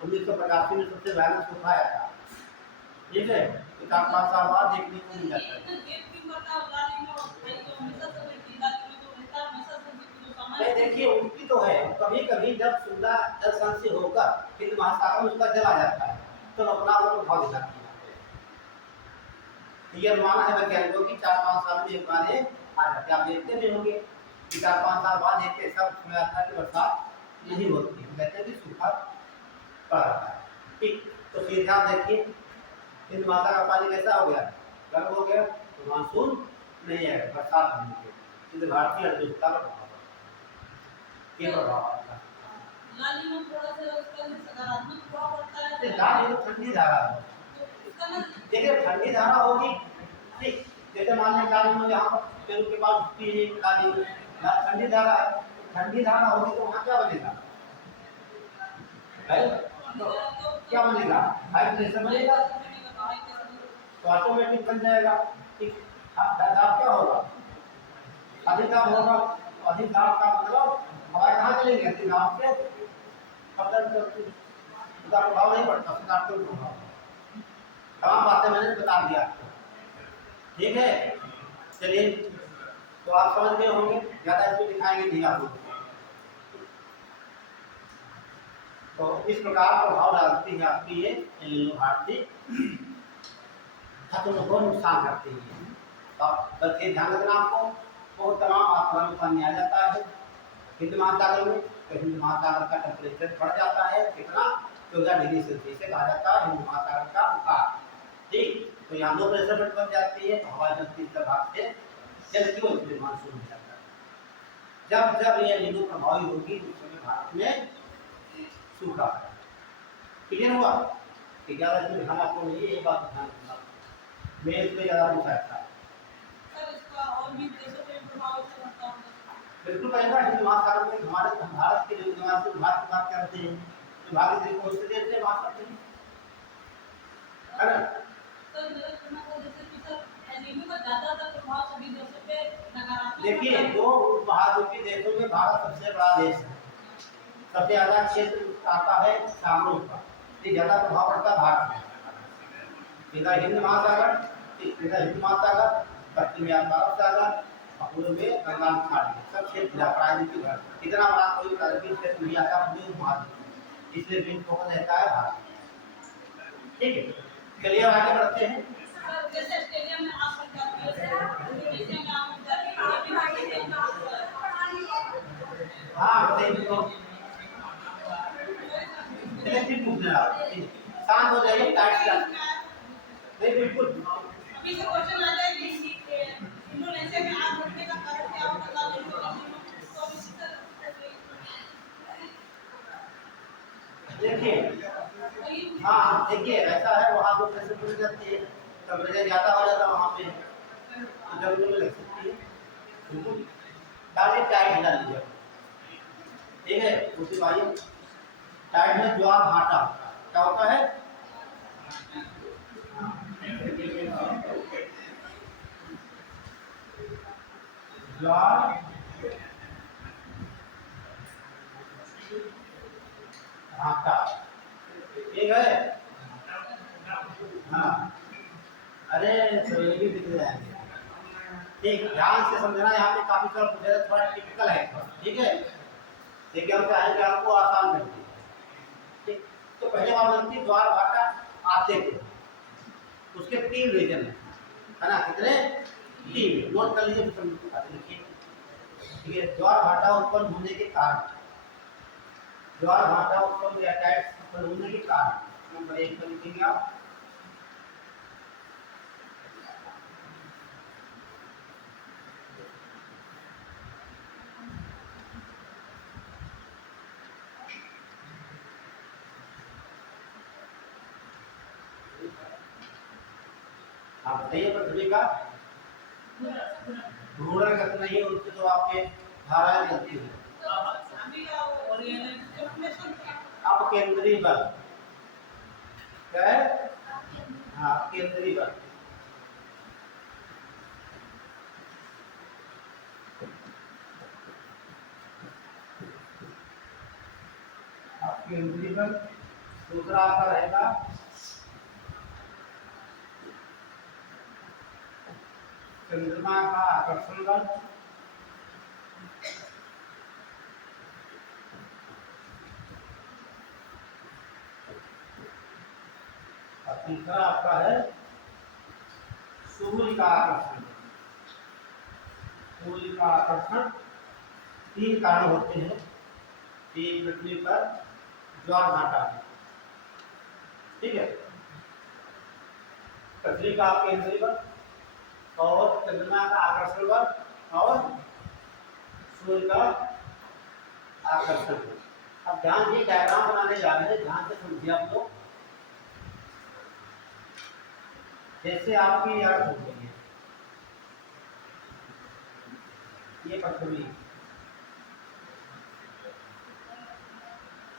1985 में सबसे भयानक सूखा आया था। ठीक है, 4-5 साल बाद देखने को मिल जाता है। नहीं देखिए, उनकी तो है, कभी कभी जब सुंदर जल संचय होकर हिंद महासागर में उसका जल आ जाता है, तो अपना वो प्रभाव दिखाती है। ये अनुमान है वैज्ञानिकों की 4-5 साल में एक बार आ जाते हैं। आप देखते भी होंगे कि 4-5 साल बाद एक ऐसा समय आता है कि बरसात नहीं होती है, कहते हैं कि सूखा पड़ रहा है। ठीक, तो सीधे आप देखिए हिंद महासागर का पानी कैसा हो गया? गर्म हो गया, तो मानसून नहीं आएगा, बरसात नहीं होगी। सीधे भारतीय अर्थव्यवस्था पर प्रभाव ये प्रभाव आता है। लाली में थोड़ा सा उसका सकारात्मक प्रभाव पड़ता है। लाल ये ठंडी धारा है। देखिए ठंडी धारा होगी, ठीक, जैसे मान लें लाली में यहाँ पर पेड़ के पास उठती है लाली में, ठंडी धारा है, ठंडी धारा होगी तो वहाँ क्या बनेगा? तो क्या बनेगा? हाई प्रेशर बनेगा, तो ऑटोमेटिक बन जाएगा। ठीक, अब दाब क्या होगा? अधिक दाब होगा। अधिक दाब का मतलब हवा कहाँ चलेंगे? अधिक दाब से पकड़ करके उसका प्रभाव नहीं पड़ता, उसका आपको प्रभाव। तमाम बातें मैंने बता दिया। ठीक है, चलिए, तो आप समझ गए होंगे, ज्यादा इसमें दिखाएंगे नहीं आप लोग। तो इस प्रकार प्रभाव डालती है आपकी ये एल निनो भारती, फसलों को नुकसान करती है। तो आप बच्चे ध्यान रखना, आपको बहुत तमाम मात्रा में पानी आ जाता है हिंद महासागर में, तो हिंद महासागर का टेम्परेचर बढ़ जाता है कितना? 14 डिग्री सेल्सियस से कहा जाता है हिंद महासागर का बुखार। ठीक, तो यहाँ लो प्रेशर बन जाती है, तो हवा चलती है भाग से चलती है, इसलिए मानसून हो जाता है। जब जब ये निनो प्रभावी होगी उस समय भारत में सूखा है। क्लियर हुआ? कि ज्यादा इसमें ध्यान आपको नहीं, ये बात ध्यान रखना, मैं इस पर ज्यादा नहीं सकता। बिल्कुल पड़ेगा। हिंद महासागर में हमारे भारत के जो निवासी भारत की बात करते हैं, तो भारत के कोष्ठ देश से बात करते हैं, है ना? देखिए, दो महाद्वीपीय देशों में भारत सबसे बड़ा देश है, सबसे ज्यादा क्षेत्र आता है सागरों का, ये ज्यादा प्रभाव पड़ता है भारत में। इधर हिंद महासागर, इधर हिंद महासागर, पश्चिम में अरब सागर, पूर्व में बंगाल खाड़ी, सब क्षेत्र प्रायद्वीपीय है। इतना बड़ा कोई प्रायद्वीपीय क्षेत्र नहीं आता पूरे महाद्वीप, इसलिए मेन फोकस रहता है भारत। ठीक है, चलिए आगे बढ़ते हैं। हाँ, शांत हो जाइए, टाइट नहीं, बिल्कुल अभी से क्वेश्चन आ जाए कि इंडोनेशिया में आग लगने का कारण क्या होगा? देखिए, हाँ देखिए ऐसा है, वहाँ तो प्रेशर बढ़ जाती है, टेम्परेचर ज़्यादा हो जाता है वहाँ पे, तो जमीन में लग सकती है। बिल्कुल डालिए, टाइट डाल लीजिए, ठीक है। उसके बाद टाइट में ज्वार भाटा क्या होता है? ज्वार भाटा, ठीक है। हाँ, अरे तो ये भी दिख जाएंगे। ठीक, ध्यान से समझना, यहाँ पे काफी सारा पूछा है, थोड़ा टिपिकल है थोड़ा, ठीक है। देखिए हम चाहेंगे आपको आसान कर दिए। ठीक, तो पहले बार द्वार भाटा आते थे, उसके 3 रीजन है ना, कितने? 3। नोट कर लीजिए, लिखिए। ठीक है, ज्वार भाटा उत्पन्न होने के कारण, ज्वार भाटा उत्पन्न या टाइड्स उत्पन्न होने के कारण नंबर 1 पर लिखेंगे आप। आप बताइए पृथ्वी का घूर्णन करते नहीं है, उससे तो आपके धाराएं चलती है। अब केंद्रीय बल क्या है? हाँ, केंद्रीय बल। अब केंद्रीय बल, दूसरा आपका रहेगा चंद्रमा का आकर्षण बल, और तीसरा आपका है सूर्य का आकर्षण। सूर्य का आकर्षण 3 कारण होते हैं कि पृथ्वी पर ज्वार भाटा है। ठीक है, पृथ्वी का केंद्रीय बल और चंद्रमा का आकर्षण बल और सूर्य का आकर्षण बल। अब ध्यान से डायग्राम बनाने जा रहे हैं, ध्यान से समझिए आप लोग। जैसे आपकी अर्थ हो गई है, ये पृथ्वी,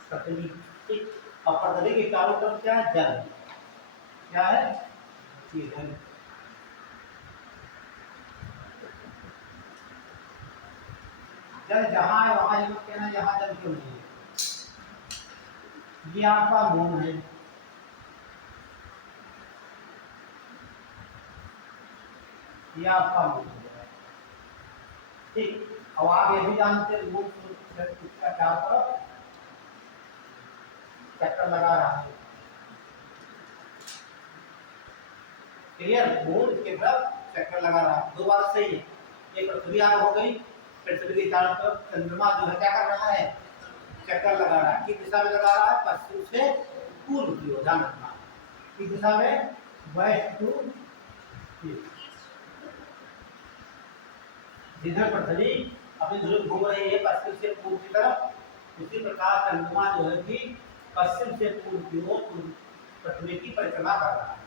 पृथ्वी ठीक, और पृथ्वी के चारों तरफ क्या है? जल। क्या है? ये जल। जल जहां है वहां ये मत कहना यहाँ जल क्यों नहीं है। ये आपका मून है, ये आपका मून है। ठीक, अब आप ये भी जानते हैं मून का चारों तरफ चक्कर लगा रहा है। क्लियर? मून के तरफ चक्कर लगा रहा है। 2 बात सही है। एक पृथ्वी आग हो गई, पृथ्वी के चारों तरफ चंद्रमा जो है क्या कर रहा है? चक्कर लगा रहा है। किस दिशा में लगा रहा है? पश्चिम से पूर्व की ओर, ध्यान रखना। किस दिशा में? West to east. जिधर पृथ्वी अपनी ध्रुव घूम रही है पश्चिम से पूर्व की तरफ, उसी प्रकार चंद्रमा जो है कि पश्चिम से पूर्व की ओर पृथ्वी की परिक्रमा कर रहा है।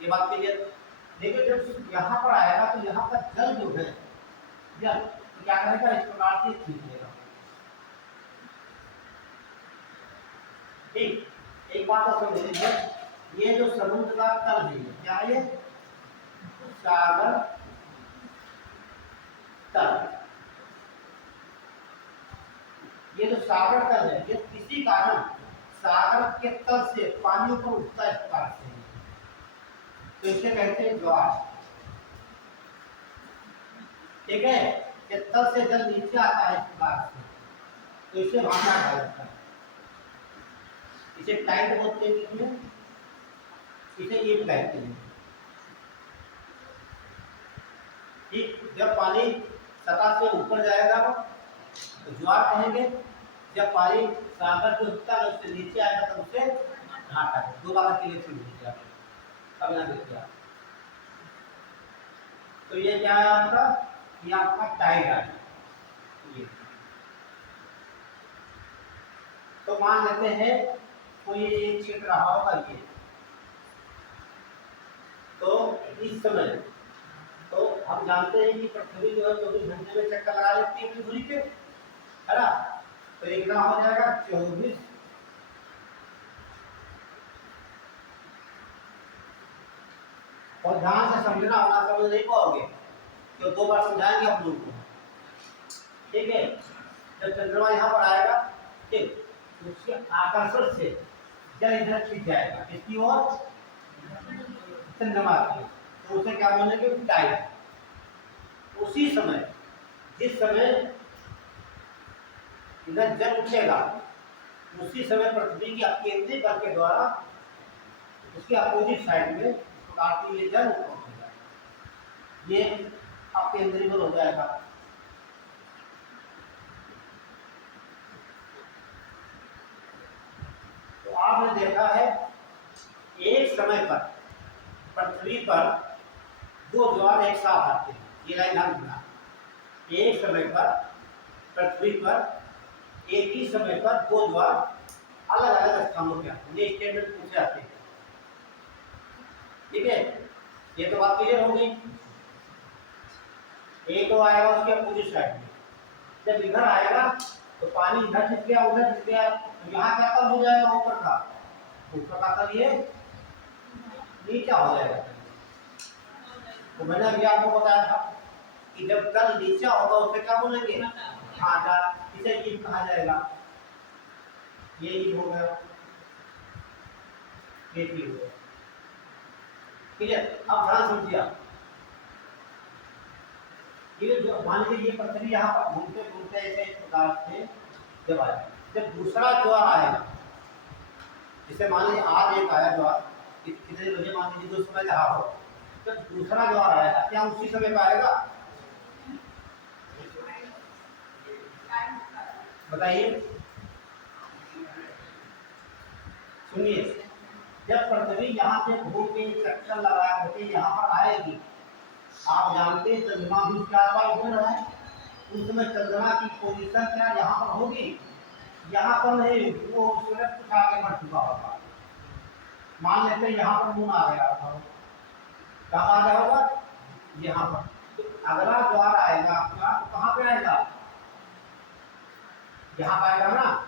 ये बात क्लियर? देखिए जब यहाँ पर आएगा तो यहाँ का जल जो है, जल तो क्या करेगा? इस प्रकार से खींच लेगा। ठीक, एक बात और समझ लीजिए, ये जो समुद्र का तल है, क्या है ये? सागर तल। ये जो सागर तल है, ये किसी कारण सागर के तल से पानी ऊपर उठता है, इस प्रकार से, तो इसे कहते हैं ज्वार। ठीक है, ये तल से जल नीचे आता है इस प्रकार से, तो इसे भाटा कहा जाता है। इसे टाइड बोलते हैं, इसे ईट कहते हैं। ठीक, जब पानी सतह से ऊपर जाएगा तो ज्वार कहेंगे, जब पानी सागर के उत्तर उससे नीचे आएगा तो उसे भाटा। 2 बात के लिए सुन लीजिए आप, अब ना देखिए आप। तो ये क्या है आपका? ये आपका टाइड है। ये तो मान लेते हैं कोई एक क्षेत्र रहा होगा ये, तो इस समय तो हम जानते हैं कि पृथ्वी जो है 24 घंटे में चक्कर लगा लेती है अपनी दूरी पे, है ना। तो एक ना हो जाएगा 24, और ध्यान से समझना, होना समझ नहीं पाओगे तो 2 बार समझाएंगे हम लोग को। ठीक है, जब चंद्रमा यहाँ पर आएगा, ठीक, उसके आकर्षण से जल इधर खींच जाएगा, इसकी ओर चंद्रमा की, तो उसे क्या बोलेंगे? टाइड। उसी समय, जिस समय इधर जल उठेगा, उसी समय पृथ्वी की अकेंद्रीय बल के द्वारा उसकी अपोजिट साइड में प्रकार ये जल पहुंचेगा, ये अकेंद्रीय बल हो जाएगा। तो आपने देखा है एक समय पर पृथ्वी पर दो ज्वार एक साथ आते हैं, ये लाइन ध्यान रखना। एक समय पर पृथ्वी पर एक ही समय पर दो ज्वार अलग अलग स्थानों पे आते हैं, ये स्टेटमेंट पूछे आते हैं। ठीक है, ये तो बात क्लियर हो गई। एक तो आएगा उसके अपोजिट साइड में, जब इधर आएगा तो पानी इधर खिंच गया, उधर खिंच गया, तो यहाँ क्या कम हो जाएगा? ऊपर का, ऊपर का तल ये नीचा हो जाएगा। तो मैंने अभी आपको बताया था कि जब तल नीचा होगा उसे क्या बोलेंगे? ढांचा। इसे ईंट कहा जाएगा। ये ईंट हो गया, ये भी हो गया। ठीक है, अब ध्यान समझिए। ये जो मान लीजिए ये पृथ्वी यहाँ पर घूमते घूमते ऐसे इस प्रकार से जब आए, जब दूसरा ज्वार आएगा, जैसे मान लीजिए आज एक आया ज्वार, कितने बजे मान लीजिए जो समय जहाँ हो, जब दूसरा ज्वार आएगा क्या उसी समय पर आएगा? बताइए, सुनिए। जब पृथ्वी यहाँ से घूम के चक्कर लगा करके यहाँ पर आएगी, आप जानते हैं चंद्रमा भी उसके आसपास घूम रहा है, उस समय चंद्रमा की पोजीशन क्या यहाँ पर होगी? यहाँ पर नहीं, वो सूरज कुछ आगे बढ़ चुका होगा। मान लेते हैं यहाँ पर मून आ गया था, कहाँ आ गया होगा? यहाँ पर। तो अगला द्वार आएगा आपका, तो कहाँ पे आएगा? यहाँ पर आएगा ना।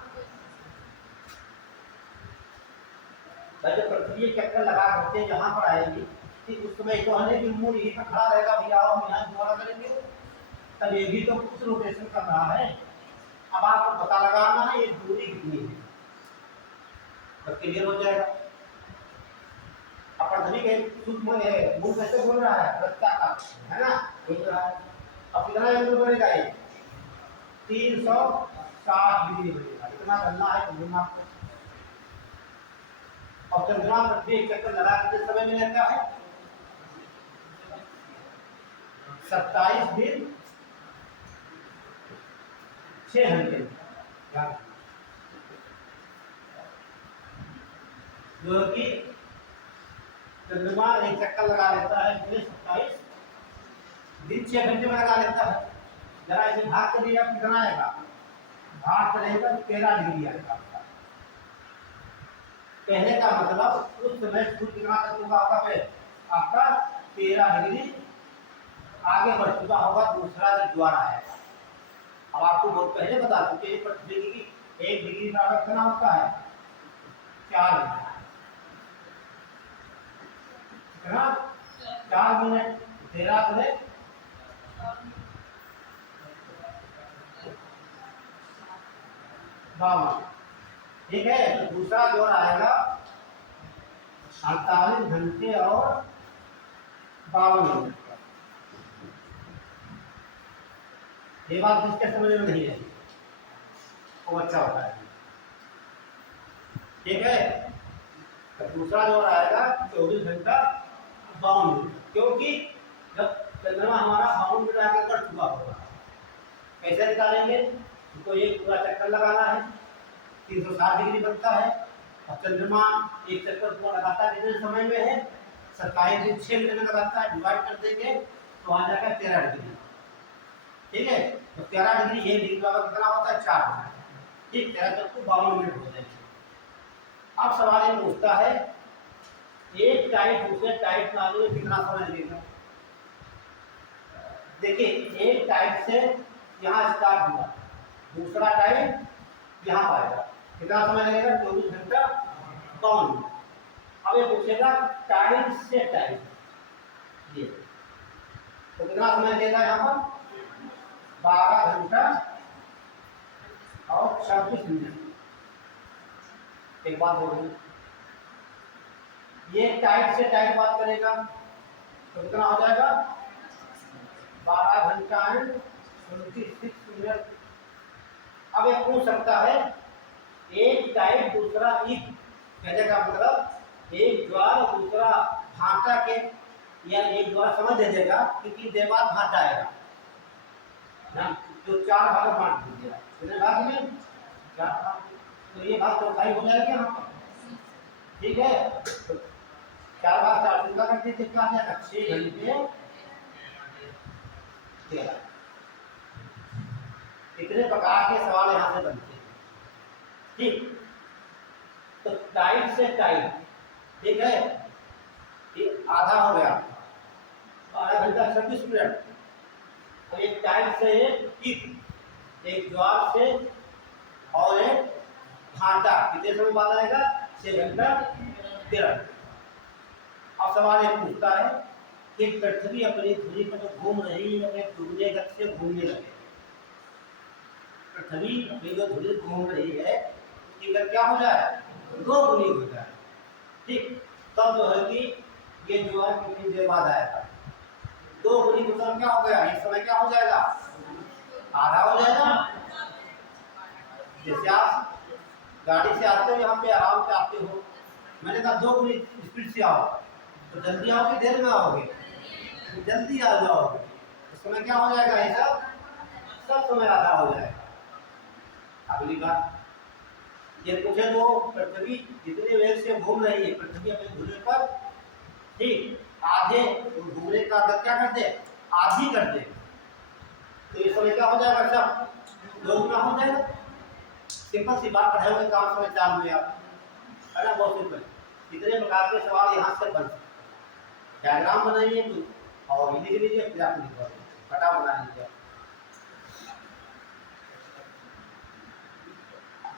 जब पृथ्वी चक्कर लगा करके यहाँ पर आएगी, ठीक उस समय तो हमें भी मून यहीं पर खड़ा रहेगा, भैया आओ यहाँ द्वारा करेंगे, तब ये भी तो कुछ रोटेशन कर रहा है। अब आपको पता लगाना है ये दूरी कितनी है, तब क्लियर हो जाएगा। अब पृथ्वी के सूक्ष्म मून कैसे बोल रहा है? वृत्ताकार, है ना, बोल रहा है। अब कितना एंगल बनेगा? ये 360 डिग्री बनेगा। इतना करना है तो आपको। और चंद्रमा पृथ्वी एक चक्कर लगा कितने समय में रहता है? 27 दिन 6 घंटे, जो कि चंद्रमा एक चक्कर लगा लेता है 27 दिन 6 घंटे में लगा लेता है। जरा इसे भाग करिए, आप कितना आएगा? भाग करेगा तो 13 डिग्री आएगा। कहने का मतलब उस समय सूर्य कितना तक होगा आपका? 13 डिग्री आगे बढ़ चुका होगा, दूसरा जब ज्वार आएगा। अब आपको बहुत पहले बता चुके हैं पृथ्वी की 1 डिग्री बराबर कितना होता है? 4 मिनट। कितना? 4 मिनट। 13 में 52। ठीक है, तो दूसरा ज्वार आएगा 48 घंटे और 52 मिनट। ये बात जिसके समझ में नहीं है वो अच्छा होता है। ठीक है, तो दूसरा ज्वार आएगा 24 घंटा 52 मिनट, क्योंकि जब चंद्रमा हमारा 52 मिनट आगे बढ़ चुका होगा। कैसे निकालेंगे? तो एक पूरा चक्कर लगाना है, 360 डिग्री बनता है, और चंद्रमा एक चक्कर पूरा लगाता है कितने समय में है? 27 दिन 6 मिनट में लगाता है। डिवाइड कर देंगे तो आ जाएगा 13 डिग्री। ठीक है, तो 13 डिग्री 1 डिग्री वाला कितना होता है? 4 मिनट। ठीक, 13 तक तो 52 मिनट हो जाएंगे। अब सवाल ये पूछता है एक टाइट दूसरे टाइट में आने में कितना समय लगेगा? देखिए, एक टाइट से यहाँ स्टार्ट हुआ, दूसरा टाइट यहाँ पाएगा, कितना समय लगेगा? 24 घंटा 52 मिनट। अब ये पूछेगा टाइट से टाइट, ये तो कितना समय लगेगा? यहाँ पर 12 घंटा और 26 मिनट। एक बात हो गई, ये टाइट से टाइट बात करेगा तो कितना हो जाएगा 12 घंटा एंड 26 मिनट। अब ये पूछ सकता है एक टाइट दूसरा ईद, कहने का मतलब एक द्वार दूसरा भाटा के, या एक द्वार समझ दीजिएगा क्योंकि देर बाद भाटा आएगा ना, जो 4 भाग बांट दीजिएगा कितने भाग में 4 भाग, तो ये भाग चौथाई हो जाएगा यहाँ पर, ठीक है। तो 4 भाग 4 से कर दीजिए, कितना आ जाएगा 6 घंटे 13। इतने प्रकार के सवाल यहाँ से बनते हैं, ठीक। तो टाइट से टाइट, ठीक है, ये आधा हो गया 12 घंटा 26 मिनट। तो एक टाइट से एक ज्वार से और एक भाटा कितने समय बाद आएगा 6 घंटा 13। अब सवाल ये पूछता है कि पृथ्वी अपनी धुरी पर जो घूम रही है अपने दुगने गति से घूमने लगे, पृथ्वी अपनी जो धुरी घूम रही है उसकी गति क्या हो जाए 2 गुनी हो जाए, ठीक। तब जो है कि ये जो है कितनी देर बाद आएगा 2 गुनी, मतलब क्या हो गया इस समय क्या हो जाएगा आधा हो जाएगा। जैसे आप गाड़ी से आते हो यहाँ पे आराम से आते हो, मैंने कहा 2 गुनी स्पीड से आओ तो जल्दी आओगे देर में आओगे, जल्दी आ जाओगे, उस समय क्या हो जाएगा ये सब समय आधा हो जाएगा। अगली बात ये पूछे तो पृथ्वी जितने वेग से घूम रही है पृथ्वी अपने धुरे पर, ठीक, आधे घूमने का गति क्या कर दे आधी कर दे, तो इस समय क्या हो जाएगा सब 2 गुना हो जाएगा। सिंपल सी बात पढ़े हुए काम समय चाल में आप, है ना, बहुत सिंपल। इतने प्रकार के सवाल यहाँ से बन सकते, डायग्राम बनाइए तो और लिख लीजिए फिर आप लिख फटा बना लीजिए,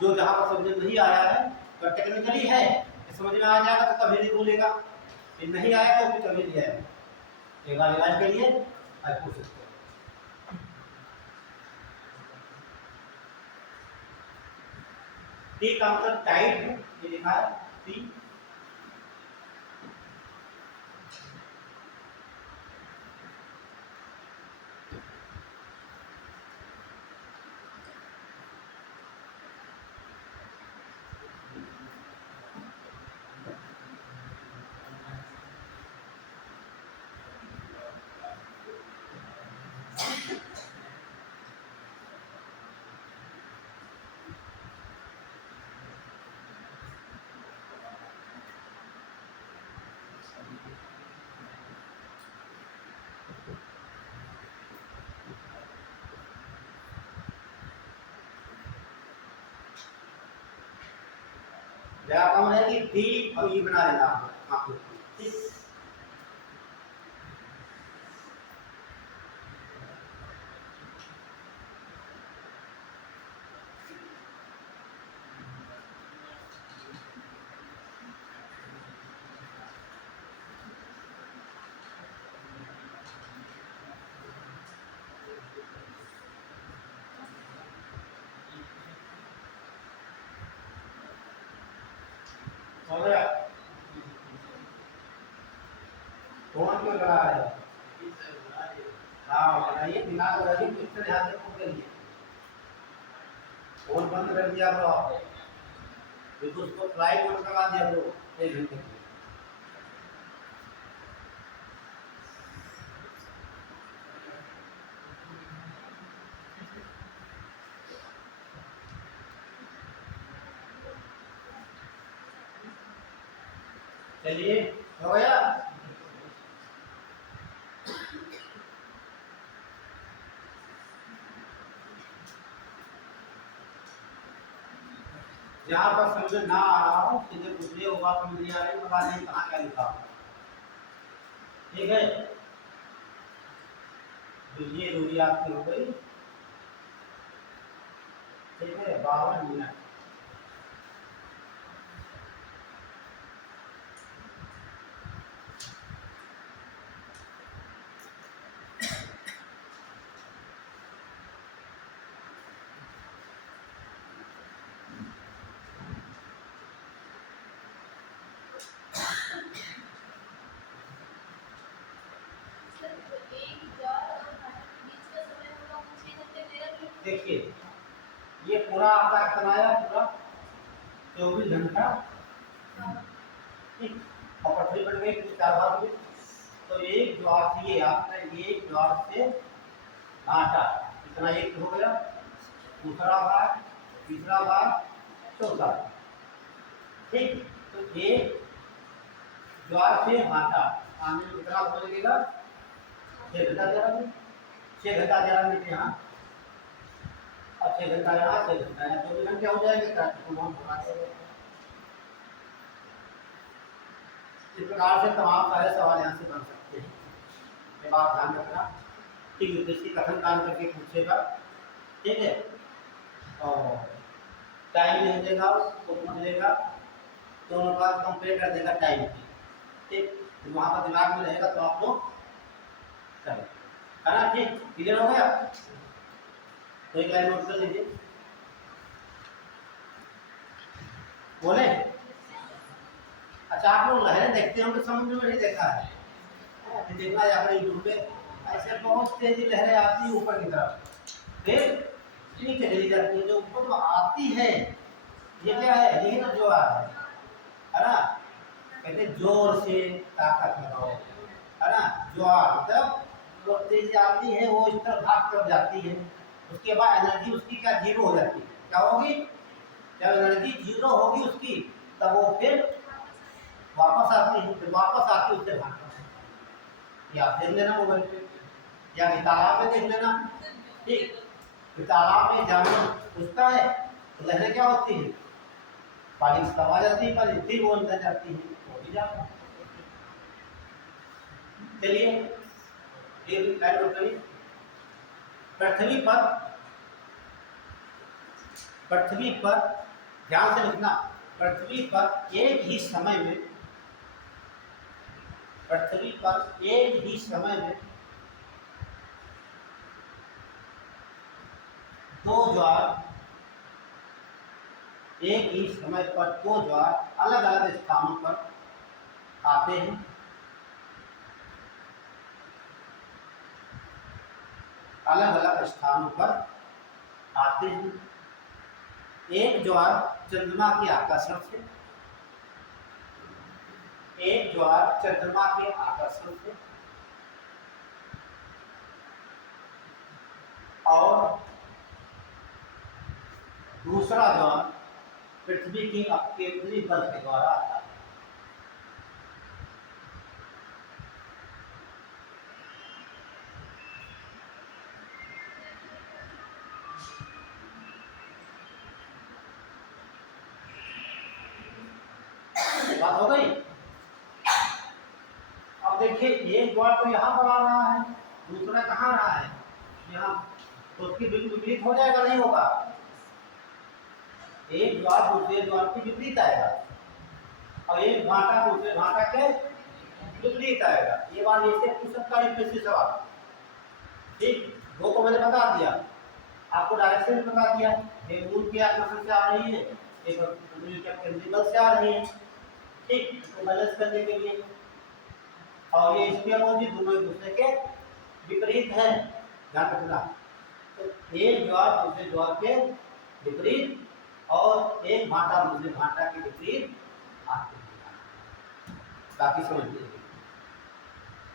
जो जहाँ पर समझ नहीं आया है तो टेक्निकली है समझ में आ जाएगा तो कभी नहीं भूलेगा, ये नहीं आया तो फिर कभी नहीं आएगा। एक बार इलाज करिए आज पूछ सकते हैं। टी का मतलब टाइट है, ये लिखा है टी। व्याकरण है कि डी और ई बना लेना आपको, ठीक। हो गया कौन क्यों करा रहे हो? हाँ बताइए, दिमाग लगाइए, पिक्चर ध्यान से फोन करिए, फोन बंद कर दिया करो आप, बिल्कुल उसको फ्लाइट मोड लगा दिया करो 1 घंटे के लिए। चलिए हो गया। जहाँ पर समझ ना आ रहा हो सीधे पूछिए, होगा समझ नहीं आ रही बता नहीं कहाँ क्या लिखा हो, ठीक है। तो ये दूरी आपकी हो गई, ठीक है 52 मिनट। देखिए ये पूरा आपका कितना आया, पूरा 24 घंटा, ठीक। और पटरी बन गई 4 भाग में। तो एक ज्वार से ये आपका एक ज्वार से आटा इतना एक हो गया, दूसरा भाग, तीसरा भाग, चौथा, ठीक। तो एक ज्वार से आटा आने में कितना समय लगेगा, 6 घंटा 11 मिनट, 6 घंटा 11 मिनट यहाँ और 6 घंटा यहाँ, 6 घंटा यहाँ, 24 घंटे हो जाएंगे। इस प्रकार से तमाम सारे सवाल यहाँ से बन सकते हैं। ये बात ध्यान रखना, ठीक है। किसी कथन कान करके पूछेगा, ठीक है, और टाइम नहीं देगा उसको पूछ लेगा, दोनों का कंपेयर कर देगा टाइम की, ठीक। तो वहाँ पर दिमाग में रहेगा तो आप लोग करें, है ना, ठीक। क्लियर हो गया? तो एक लाइन नोट कर लीजिए, बोले। अच्छा, आप लोग लहरें देखते होंगे समुद्र में, नहीं देखा है? देखना है अपने यूट्यूब पे, ऐसे बहुत तेजी लहरें आती है ऊपर की तरफ, फिर नीचे चली जाती है। जो ऊपर तो आती है ये क्या है, यही तो ज्वार है ना। कहते जोर से ताकत लगाओ, है ना। ज्वार मतलब जो तेज आती है वो इस तरफ भाग कर जाती है, उसके बाद एनर्जी उसकी क्या जीरो हो जाती है। क्या होगी, जब एनर्जी जीरो होगी उसकी, तब वो फिर वापस आती है, फिर वापस आती है उससे भागती है। या देख लेना मोबाइल पे, या तालाब में देख लेना, ठीक। तो तालाब में जानवर घुसता है तो लहरें क्या होती है, पानी से दबा जाती है, पानी फिर वो अंदर जाती है, वो भी जाता है। चलिए पृथ्वी पर, पृथ्वी पर ध्यान से लिखना, पृथ्वी पर एक ही समय में, पृथ्वी पर एक ही समय में दो ज्वार, एक ही समय पर दो ज्वार अलग अलग स्थानों पर आते हैं। अलग अलग स्थानों पर आते हैं। एक ज्वार चंद्रमा के आकर्षण से, एक ज्वार चंद्रमा के आकर्षण से, और दूसरा ज्वार पृथ्वी की अपकेंद्री बल के द्वारा आता है। बात हो गई। अब देखिए एक ज्वार तो यहाँ पर आ रहा है, दूसरा कहाँ रहा है, यहाँ, तो उसकी बिल्कुल विपरीत हो जाएगा, नहीं होगा। एक ज्वार दूसरे ज्वार की विपरीत आएगा, और एक भाटा दूसरे भाटा के विपरीत आएगा। ये बात ऐसे पूछ सकता है किसी सवाल, ठीक। दो को मैंने बता दिया, आपको डायरेक्शन बता दिया, एक मूल के आकर्षण से आ रही है, एक पृथ्वी के केंद्रीय बल से आ रही है, ठीक। इसको बैलेंस करने के लिए, और ये इसके अपोजिट दोनों एक दूसरे के विपरीत है, ध्यान रखना। तो एक ज्वार दूसरे ज्वार के विपरीत, और एक भाटा दूसरे भाटा के विपरीत आते हैं। बाकी समझ लीजिए।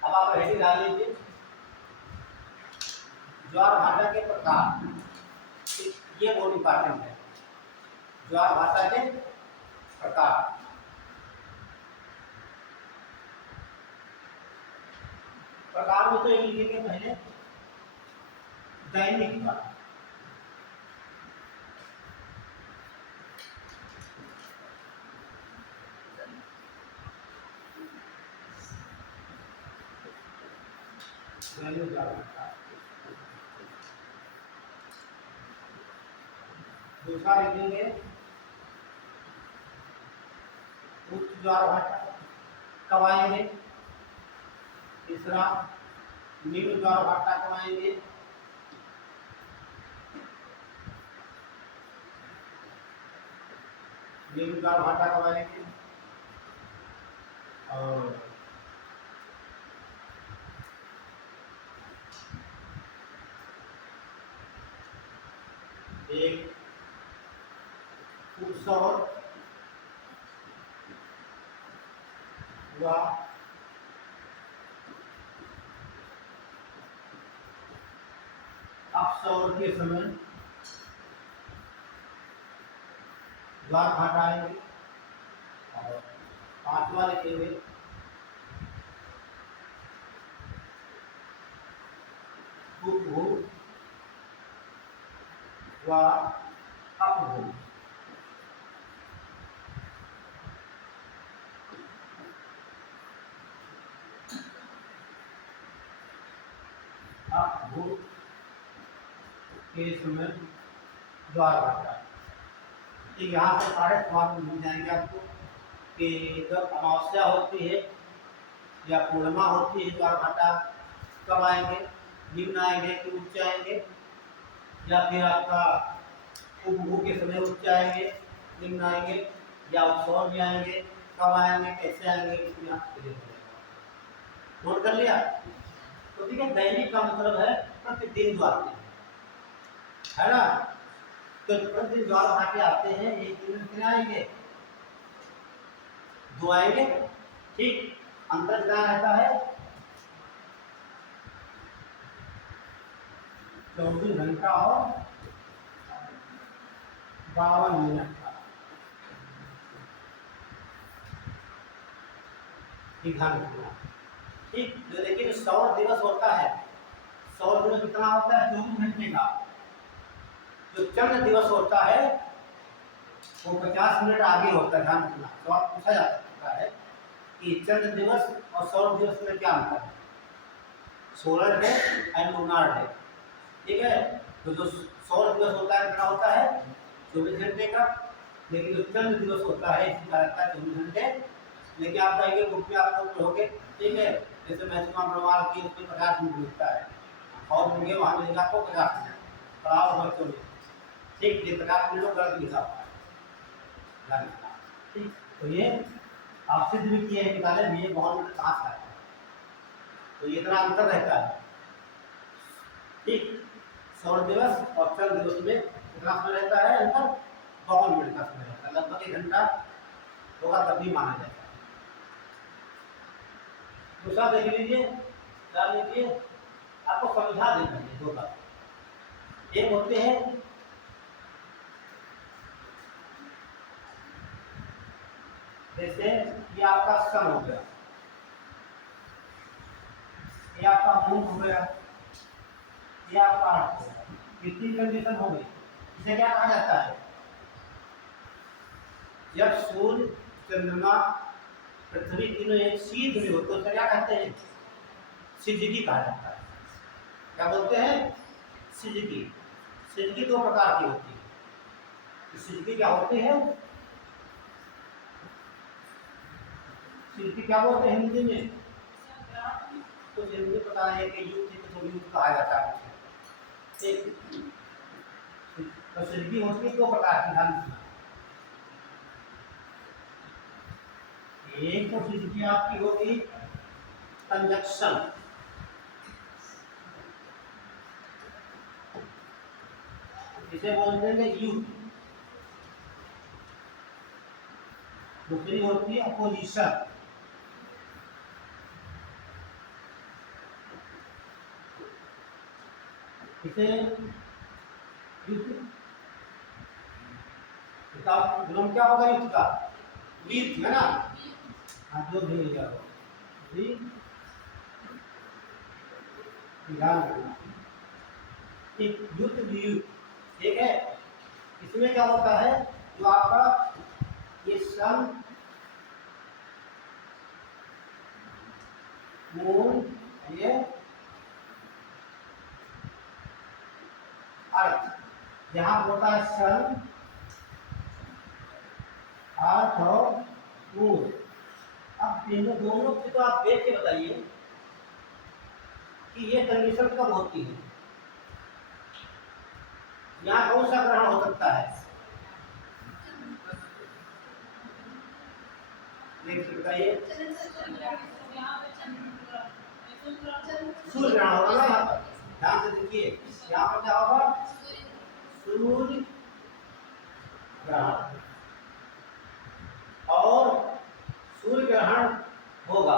अब आप हेडिंग डाल लीजिए, ज्वार भाटा के प्रकार, ये बहुत इंपॉर्टेंट है। ज्वार भाटा के प्रकार, प्रकार में तो एक लिखेंगे पहले दैनिक ज्वार, दैनिक ज्वार भाटा। दूसरा लिखेंगे उच्च ज्वार भाटा कब आएंगे, तीसरा निम्न ज्वार भाटा कब आएंगे, निम्न ज्वार भाटा कब आएंगे, और एक सौर व अपसौर के समय द्वार हटाएंगे और पांचवा लिखेंगे उपभू व अपभू। अपभू के समय द्वार भाटा। ठीक, यहाँ से सारे सवाल मिल जाएंगे आपको कि जब अमावस्या होती है या पूर्णिमा होती है द्वार भाटा कब आएंगे, निम्न आएंगे कि उच्च आएंगे, या फिर आपका उपभू के समय उच्च आएंगे निम्न आएंगे, या उपसौर में आएंगे, कब आएंगे, कैसे आएंगे, इसमें आपको क्लियर हो जाएगा। नोट कर लिया। तो ठीक है, दैनिक का मतलब है प्रतिदिन जो आते हैं, है ना। तो प्रतिदिन द्वार भाटे आते हैं, एक दिन कितने आएंगे, 2 आएंगे। ठीक, अंतर कितना रहता है, 24 घंटा और 52 मिनट का। ध्यान रखना। ठीक, जो देखिए सौर दिवस होता है, सौर दिवस कितना होता है, 24 घंटे का। जो चंद्र दिवस होता है वो 50 मिनट आगे होता है। ध्यान रखना, सवाल पूछा जा सकता है कि चंद्र दिवस और सौर दिवस में क्या अंतर है। Solar day and lunar day, ठीक है। तो जो सौर दिवस होता है कितना होता है, 24 घंटे का, लेकिन जो चंद्र दिवस होता है इसका रहता है 24 घंटे। लेकिन आप जाएंगे बुक में आप लोग पढ़ोगे, ठीक है, जैसे मैक्सिमम प्रमाण की उसमें 50 मिनट मिलता है और होंगे वहाँ मिलेगा आपको 50 मिनट पढ़ाओ बच्चों में। ठीक, ये 50 मिनट गलत लिखा हुआ है। ठीक, तो ये आप सिद्ध भी किए हैं, निकाले भी, ये बहुत मिनट कहाँ से आता है, तो ये इतना अंतर रहता है। ठीक, सौर दिवस और चंद्र दिवस में कितना समय रहता है अंतर, 52 मिनट का समय रहता है, लगभग 1 घंटा होगा तब भी माना जाएगा। दूसरा देख लीजिए, क्या लीजिए, आपको समझा देना है 2 बात। एक होते हैं जैसे ये आपका सन हो गया, ये आपका मून हो गया, ये आपका अर्थ हो गया, ये 3 कंडीशन हो गई। इसे क्या कहा जाता है, जब सूर्य चंद्रमा पृथ्वी तीनों एक सीध में हो तो क्या कहते हैं, सिजगी कहा जाता है। क्या बोलते हैं, सिजगी। सिजगी 2 प्रकार की होती है। सिजगी क्या होती है, सिजगी क्या बोलते हैं हिंदी में, तो हिंदी पता है कि युद्ध को युद्ध कहा जाता है। तो सिजगी होती है 2 प्रकार की, ध्यान रखना। एक तो सिजगी आपकी होगी कंजक्शन, इसे बोलते हैं युद्ध। दूसरी होती है अपोजिशन, इसे युद्ध। इसका गुण क्या होगा युद्ध का, वीर है ना, हाँ जो भी ध्यान रखना। ठीक, युद्ध वियुद्ध, ठीक है। इसमें क्या होता है, जो आपका ये सन मून ये अर्थ, यहाँ होता है सन अर्थ और मून। अब तीनों दोनों की तो आप देख के बताइए कि ये कंडीशन कब होती है, यहाँ कौन सा ग्रहण हो सकता है, बताइए, सूर्य ग्रहण होगा ना। यहाँ पर ध्यान से देखिए, यहाँ पर क्या होगा, सूर्य ग्रहण, और सूर्य ग्रहण होगा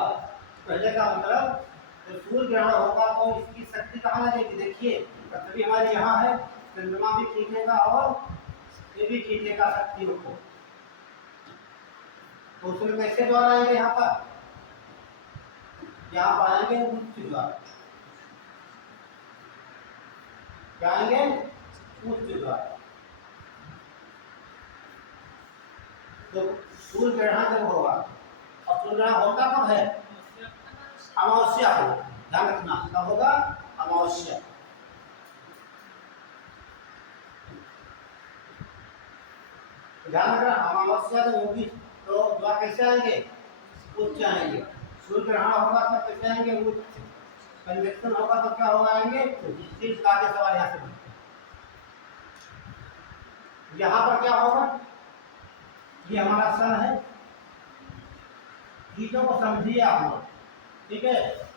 पहले का मतलब जब सूर्य ग्रहण होगा तो इसकी शक्ति कहाँ लगेगी? देखिए पृथ्वी हमारी यहाँ है, चंद्रमा भी खींचेगा और ये भी खींचेगा शक्तियों को, तो उसमें कैसे द्वार आएंगे? यहाँ पर यहाँ पर आएंगे उच्च द्वार, क्या आएंगे? उच्च द्वार। तो सूर्य ग्रहण जब होगा, और सूर्य ग्रहण होता कब है? अमावस्या को, ध्यान रखना कब होगा? अमावस्या। ध्यान रखना अमावस्या जब होगी तो द्वार कैसे आएंगे? उच्च आएंगे। सूर्य ग्रहण होगा तो कैसे आएंगे? उच्च। कंजक्शन होगा तो क्या होगा? आएंगे इस का आगे सवाल यहाँ से यहाँ पर क्या होगा? ये हमारा सन है, चीजों को समझिए आप लोग, ठीक है?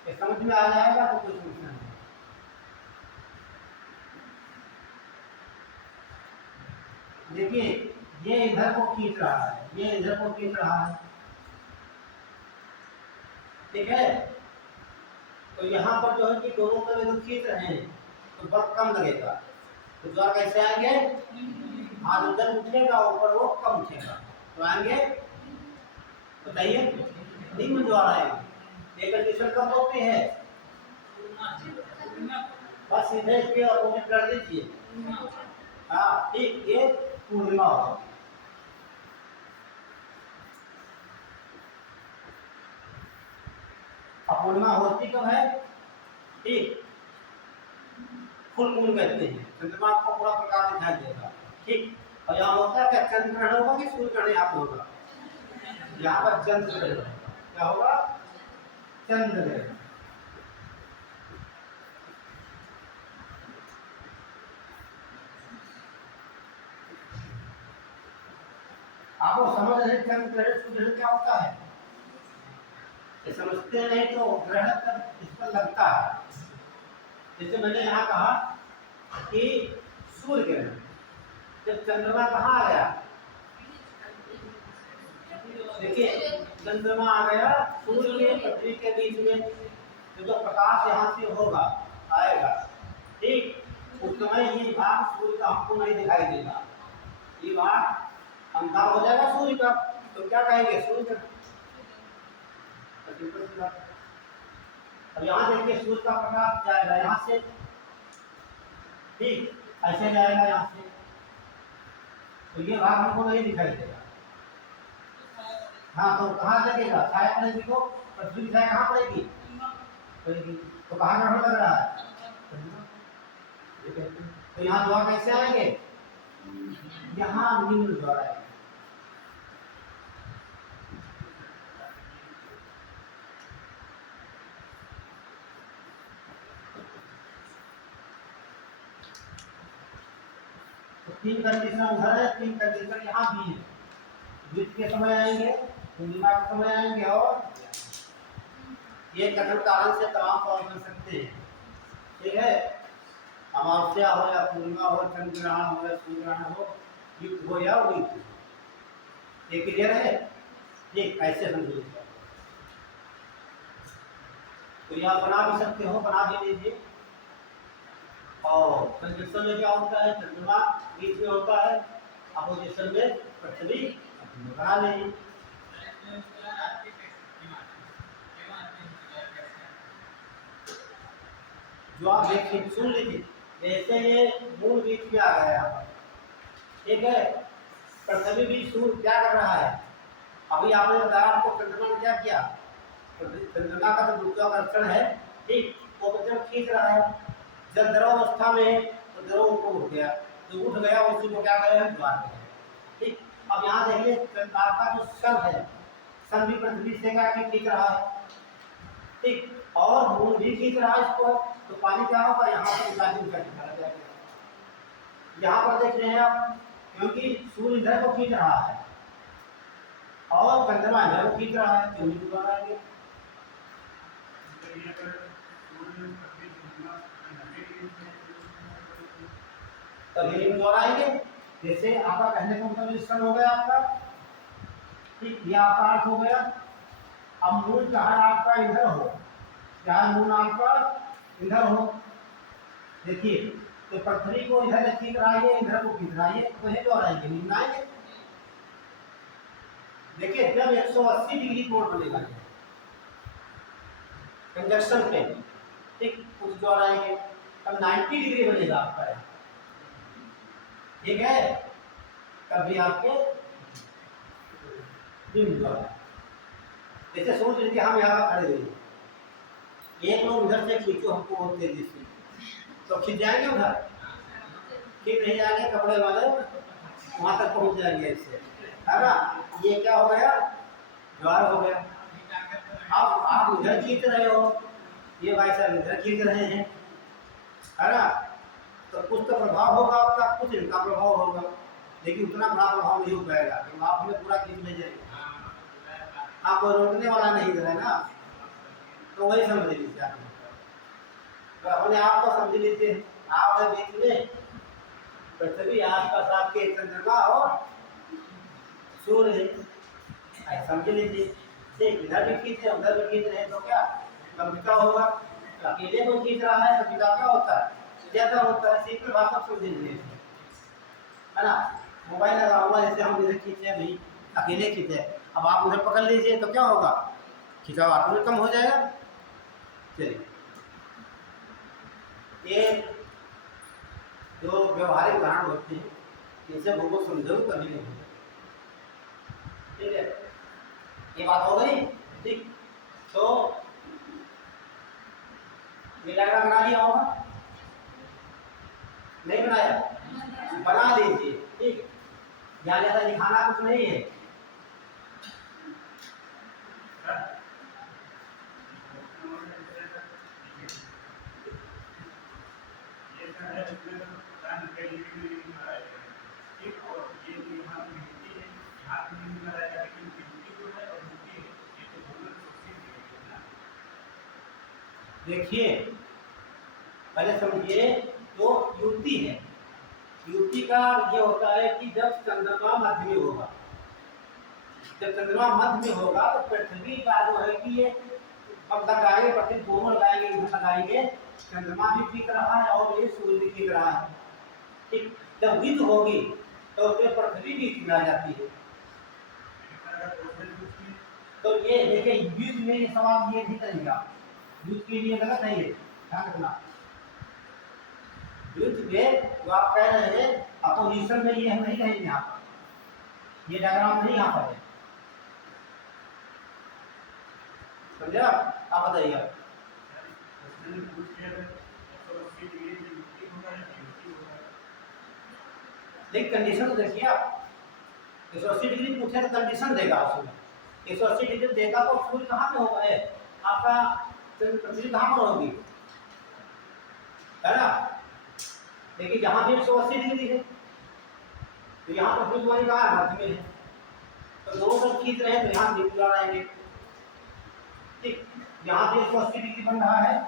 ये समझ में आ जाएगा तो कोई समस्या नहीं। देखिए ये इधर को खींच रहा है, ये इधर को खींच रहा है, ठीक है? तो यहाँ पर जो है कि दोनों तरफ खींच रहे हैं तो बल कम लगेगा, तो द्वार कैसे आएंगे? हाथ उधर उठेगा, ऊपर वो कम उठेगा, तो आएंगे। बताइए निम्न द्वार आएंगे। ये कंडीशन कब होती है? बस सीधे इसके अपोजिट कर दीजिए। हाँ ठीक, ये पूर्णिमा होगा। पूर्णिमा होती कब है? ठीक, फुल मून कहते हैं, चंद्रमा को पूरा प्रकाश दिखाई देगा, ठीक। और यहाँ होता है क्या? चंद्र ग्रहण होगा कि सूर्य ग्रहण यहाँ पे होगा? यहाँ पर चंद्र ग्रहण, क्या होगा? चंद्र ग्रहण। आपको समझ रहे चंद्र ग्रहण सूर्य ग्रहण क्या होता है? ये समझते नहीं तो ग्रहण तब इस पर लगता है। जैसे मैंने यहाँ कहा कि सूर्य ग्रहण, जब चंद्रमा कहाँ आ गया? देखिए चंद्रमा आ गया सूर्य के पृथ्वी के बीच में, जो प्रकाश यहाँ से होगा आएगा, ठीक, उस समय ये भाग सूर्य का हमको नहीं दिखाई देगा, ये भाग अंधार हो जाएगा सूर्य का, तो क्या कहेंगे? सूर्य। अब यहाँ देखिए सूर्य का प्रकाश जाएगा यहाँ से, ठीक, ऐसे जाएगा यहाँ से, तो ये भाग हमको नहीं दिखाई देगा। हाँ तो कहाँ लगेगा? छाया पड़ेगी तो पृथ्वी की छाया कहाँ पड़ेगी? पड़ेगी, तो कहाँ ग्रहण लग रहा है? तो यहाँ द्वार कैसे आएंगे? यहाँ निम्न द्वार आएंगे। तो तीन कंडीशन उधर है, तीन कंडीशन यहाँ भी है। द्वित के समय आएंगे, पूर्णिमा के समय आएंगे, और ये कथन कारण से तमाम सवाल बन सकते हैं, ठीक है? अमावस्या हो या पूर्णिमा हो, चंद्र ग्रहण हो या सूर्य ग्रहण हो, युक्त हो या अयुक्त, ये क्लियर है? ये कैसे समझिए? तो यहाँ बना भी सकते हो, बना भी लीजिए। और कंजक्शन में क्या होता है? चंद्रमा बीच में होता है, अपोजिशन में पृथ्वी, बना लीजिए। जो आप देखिए सुन लीजिए, जैसे ये मूल बीच में आ गया यहाँ पर, ठीक है? पृथ्वी भी सूर्य क्या कर रहा है? अभी आपने बताया आपको चंद्रमा ने क्या किया? चंद्रमा का जो गुरुत्वाकर्षण है, ठीक, वो जब खींच रहा है, जब द्रव अवस्था में है तो द्रव ऊपर उठ गया, जो उठ गया उसी को क्या करें? द्वार करें, ठीक। अब यहाँ देखिए चंद्रमा का जो सन है, सन भी पृथ्वी से क्या खींच रहा है, ठीक, और मून भी खींच रहा है इसको, तो पानी क्या होगा? यहाँ पर जाएगा। यहाँ पर देख रहे हैं आप, क्योंकि सूर्य इधर को खींच रहा है और चंद्रमा इधर को खींच रहा है, क्योंकि द्वार आएंगे। तभी हम द्वारा आएंगे। जैसे आपका कहने का मतलब रजिस्टर हो गया आपका, ठीक, ये आपका अर्थ हो गया। अब मूल चाहे आपका इधर हो, चाहे मूल आपका इधर हो, देखिए तो पृथ्वी को इधर खींच रहाइए, इधर को खींच रहाइए, तो ये द्वारा आएंगे, निम्न आएंगे। देखिए जब 180 डिग्री कोण बनेगा कंजक्शन पे, ठीक, उस द्वारा आएंगे। अब 90 डिग्री बनेगा आपका, ठीक है, तभी आपके बिंदु द्वारा। जैसे सोच लीजिए हम यहाँ खड़े हुए, एक लोग उधर से खींचो हमको बहुत तेजी से, तो खींच जाएंगे उधर, ठीक नहीं जाएंगे, कपड़े वाले वहां तक पहुंच जाएंगे इससे, है ना। ये क्या हो गया, ज्वार हो गया। अब आप उधर खींच रहे हो, ये भाई साहब इधर खींच रहे हैं, है ना, तो कुछ तो प्रभाव होगा आपका, कुछ इनका प्रभाव होगा, लेकिन उतना बड़ा प्रभाव नहीं हो पाएगा कि आप हमें पूरा खींच ले जाएंगे, आपको रोकने वाला नहीं है ना। तो वही समझ लीजिए आप, तो अपने आप को समझ लीजिए, आप है बीच में, पृथ्वी आसपास आपके चंद्रमा और सूर्य, समझ लीजिए, ठीक, इधर भी खींच रहे उधर भी खींच रहे, तो क्या कविता होगा, अकेले को खींच रहा है तो पिता क्या होता है, ज्यादा होता है, सीधे भाषा समझ लीजिए, है ना। मोबाइल लगा हुआ, जैसे हम इधर खींचे अभी अकेले खींचे, अब आप उधर पकड़ लीजिए तो क्या होगा, खिंचाव ऑटोमेटिक कम हो जाएगा। चलिए, ये जो व्यवहारिक उदाहरण होते हैं, इनसे भूगोल समझो कभी नहीं होगा, ठीक है, ये बात हो गई, ठीक। तो ये डायग्राम बना लिया होगा, नहीं बनाया, बना लीजिए, ठीक, यहाँ ज्यादा दिखाना कुछ नहीं है। देखिए पहले समझिए, जो युक्ति है, युक्ति का ये होता है कि जब चंद्रमा मध्य में होगा, जब चंद्रमा मध्य में होगा तो पृथ्वी का जो है कि ये अब लगाएंगे, पृथ्वी दोनों लगाएंगे, इधर लगाएंगे, चंद्रमा भी खींच रहा है और ये सूर्य भी खींच रहा है, ठीक। जब विध होगी तो उसमें पृथ्वी भी खिला जाती है। तो ये देखिए युद्ध में ये सवाल ये भी करेगा, युद्ध के लिए गलत नहीं है, ध्यान रखना। युद्ध में जो आप कह रहे हैं अपोजिशन में, ये हम नहीं कहेंगे, यहाँ पर ये डायग्राम नहीं यहाँ पर है, समझा। आप बताइए, लेकिन कंडीशन तो देखिए आप, 180 डिग्री पूछे तो कंडीशन देगा उसमें, 180 डिग्री देगा तो सूर्य कहाँ पे होगा, है आपका पृथ्वी कहाँ पर होगी, है ना। लेकिन जहाँ भी 180 डिग्री है तो यहाँ पर पृथ्वी हमारी कहाँ है, मध्य में है, तो दोनों तरफ खींच रहे हैं तो यहाँ बिंदु आएंगे, ठीक। यहाँ भी 180 डिग्री बन रहा है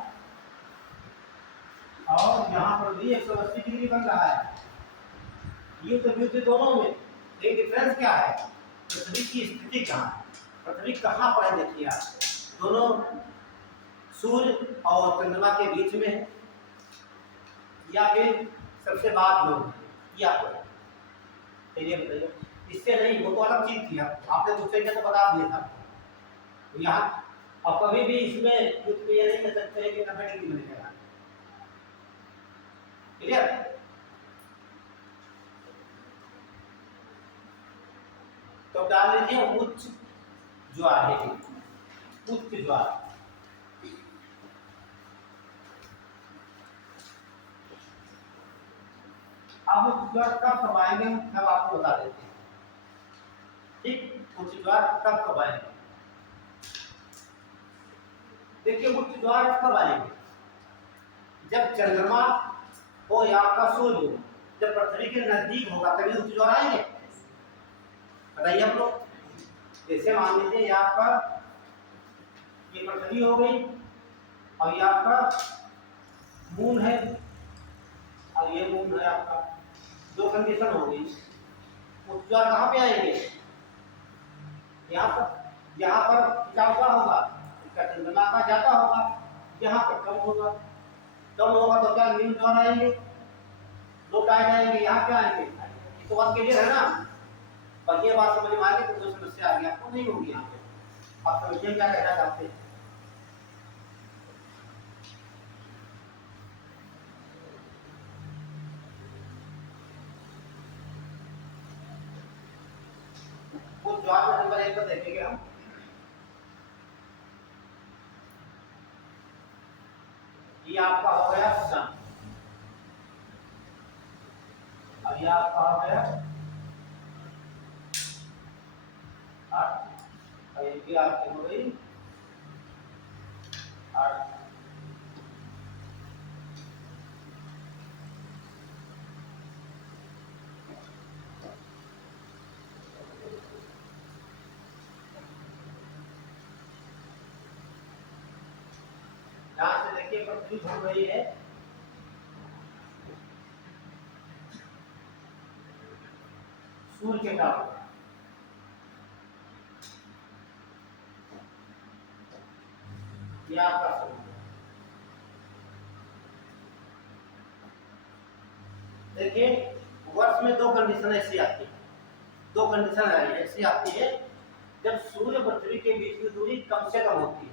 और यहाँ पर भी 180 डिग्री बन रहा है, ये तो युद्ध दोनों में, लेकिन डिफरेंस क्या है, पृथ्वी की स्थिति कहाँ है, पृथ्वी कहाँ पर है, देखिए आप, दोनों सूर्य और चंद्रमा के बीच में है या फिर सबसे बाद में, या चलिए बताइए, इससे नहीं, वो तो अलग चीज थी, आपने मुझसे क्या तो बता दिया था, तो यहाँ और कभी भी इसमें युद्ध में ये नहीं कह सकते कि 90 डिग्री बनेगा, क्लियर। तो डाल लीजिए उच्च ज्वार है, उच्च ज्वार, अब उच्च ज्वार कब कब तब आपको बता देते हैं, ठीक। उच्च ज्वार कब आएंगे, देखिए उच्च ज्वार कब आएंगे, जब चंद्रमा हो या आपका सूर्य हो, जब पृथ्वी के नजदीक होगा तभी उच्च ज्वार आएंगे, बताइए आप लोग। जैसे मान लीजिए ये आपका ये पृथ्वी हो गई और ये आपका मून है और ये मून है आपका, दो कंडीशन हो गई। उच्च ज्वार कहाँ पे आएंगे? यहाँ पर खिंचाव क्या होगा? इसका चंद्रमा का ज्यादा होगा, यहाँ पर कम होगा। कम होगा तो क्या निम्न ज्वार आएंगे, दो टाइम आएंगे। यहाँ क्या आएंगे? ये तो बात क्लियर है ना? पर ये बात समझ में आ गई तो कोई समस्या आ गई आपको नहीं होगी यहाँ पे। आप समझिए क्या कहना चाहते हैं। वो ज्वार में नंबर 1 पर देखेंगे हम। ये आपका हो गया सन, अब ये आपका हो गया 8, और ये आपकी हो गई 8। यहाँ से देखिए पृथ्वी घूम रही है, सूर्य के कारण। ये आपका सूर्य। देखिए वर्ष में दो कंडीशन ऐसी आती है, दो कंडीशन ऐसी आती है जब सूर्य पृथ्वी के बीच की दूरी कम से कम होती है।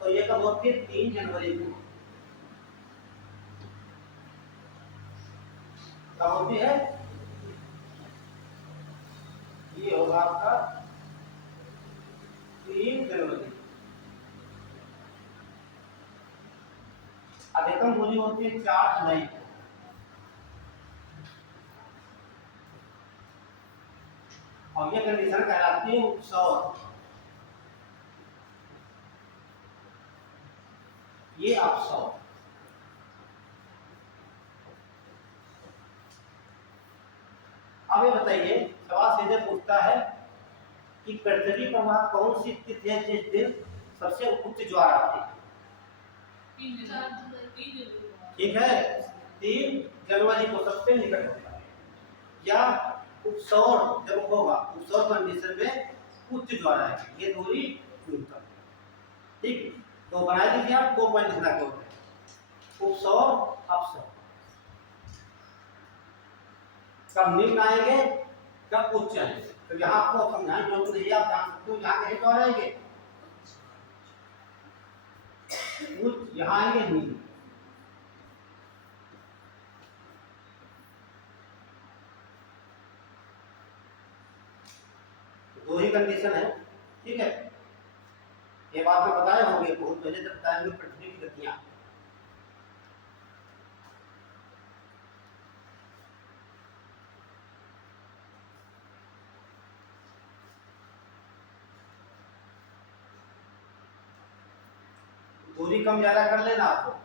तो ये कब होती है? 3 जनवरी को। कब होती है? ये होगा आपका 3 जनवरी। अधिकतम दूरी होती है 4 जुलाई को। और ये कंडीशन कहलाती है उपसौर। ये अपसौर। अब ये बताइए, सवाल सीधे पूछता है कि पृथ्वी पर वहां कौन सी तिथि है जिस दिन सबसे उच्च ज्वार आती है? 3 जनवरी। ठीक है, 3 जनवरी को सबसे निकट होता है। या उपसौर जब होगा, उपसौर कंडीशन में उच्च ज्वार आएगी, ये दूरी न्यूनतम। ठीक, तो बना दीजिए आप 2 पॉइंट लिखना के होते हैं, उपसौर अपसौर। कब निम्न आएंगे, कब उच्च आएंगे। तो यहाँ आपको समझाएं जो नहीं आप जान सकते हो, यहाँ कहीं तो आएंगे उच्च, यहाँ आएंगे निम्न। दो ही कंडीशन है, ठीक है। ये बात में बताए होंगे बहुत पहले, जब बताएंगे पृथ्वी की गतियां। दूरी कम ज्यादा कर लेना आपको।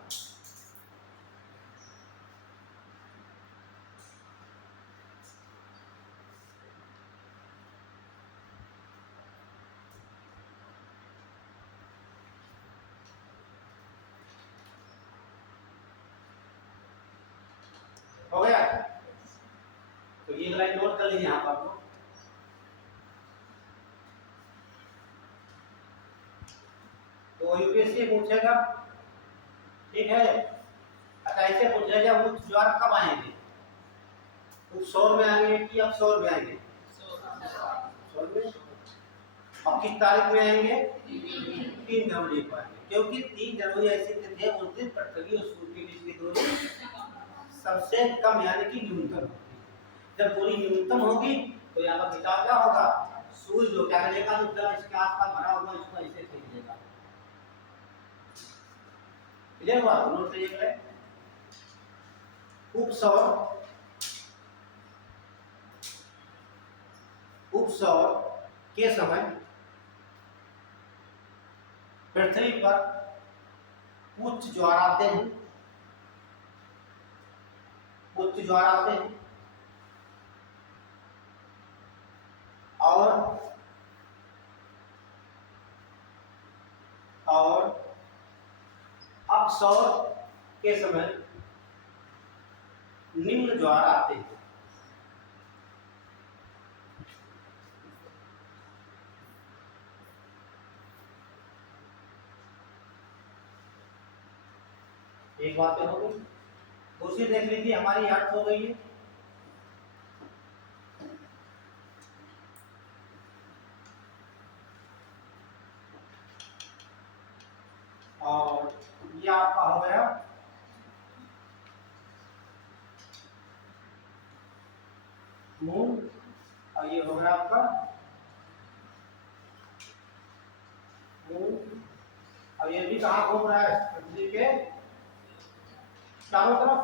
हो गया? तो ये लाइन नोट कर लीजिए यहाँ पर आपको। तो यूपीएससी पूछेगा, ठीक है। अच्छा ऐसे पूछेगा उच्च ज्वार कब आएंगे? उपसौर में आएंगे कि अपसौर में आएंगे? अपसौर में। और किस तारीख में आएंगे? 3 जनवरी को आएंगे, क्योंकि 3 जनवरी ऐसी तिथि है उस दिन पृथ्वी और सूर्य के बीच की दूरी सबसे कम यानी कि न्यूनतम होगी। जब दूरी न्यूनतम होगी तो यहाँ पर खिंचाव क्या होगा? सूर्य जो क्या करेगा, जो जल इसके आसपास भरा होगा इसको ऐसे खींच लेगा। क्लियर हुआ? नोट करिए। उपसौर, उपसौर के समय पृथ्वी पर उच्च ज्वार आते हैं, उच्च ज्वार आते हैं और अपसौर के समय निम्न ज्वार आते हैं। एक बात तो हो गई। दूसरी देख लीजिए, हमारी अर्थ हो गई है। और ये आपका हो गया मून, और ये हो गया आपका मून। और ये भी कहाँ घूम रहा है? पृथ्वी के चारों तरफ।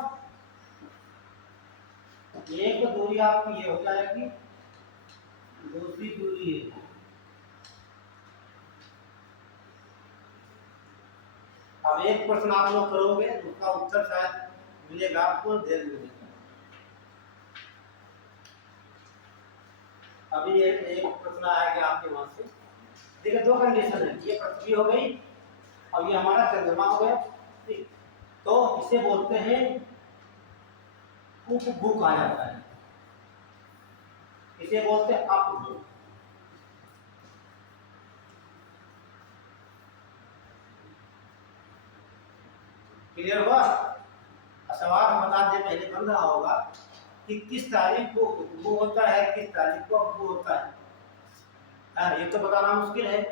एक तो दूरी आपकी ये हो जाएगी, दूसरी दूरी है। अब एक प्रश्न आप लोग करोगे, उसका उत्तर शायद मिलेगा आपको देर में मिलेगा। अभी एक प्रश्न आएगा आपके वहां से। देखिए दो कंडीशन है, ये पृथ्वी हो गई और ये हमारा चंद्रमा हो गया, ठीक। तो इसे बोलते हैं उपभू कहा जाता है, इसे बोलते हैं अपभू। क्लियर हुआ? सवाल हम बता दें, पहले बन रहा होगा कि किस तारीख को उपभू होता है, किस तारीख को अपभू होता है। ये तो बताना मुश्किल है।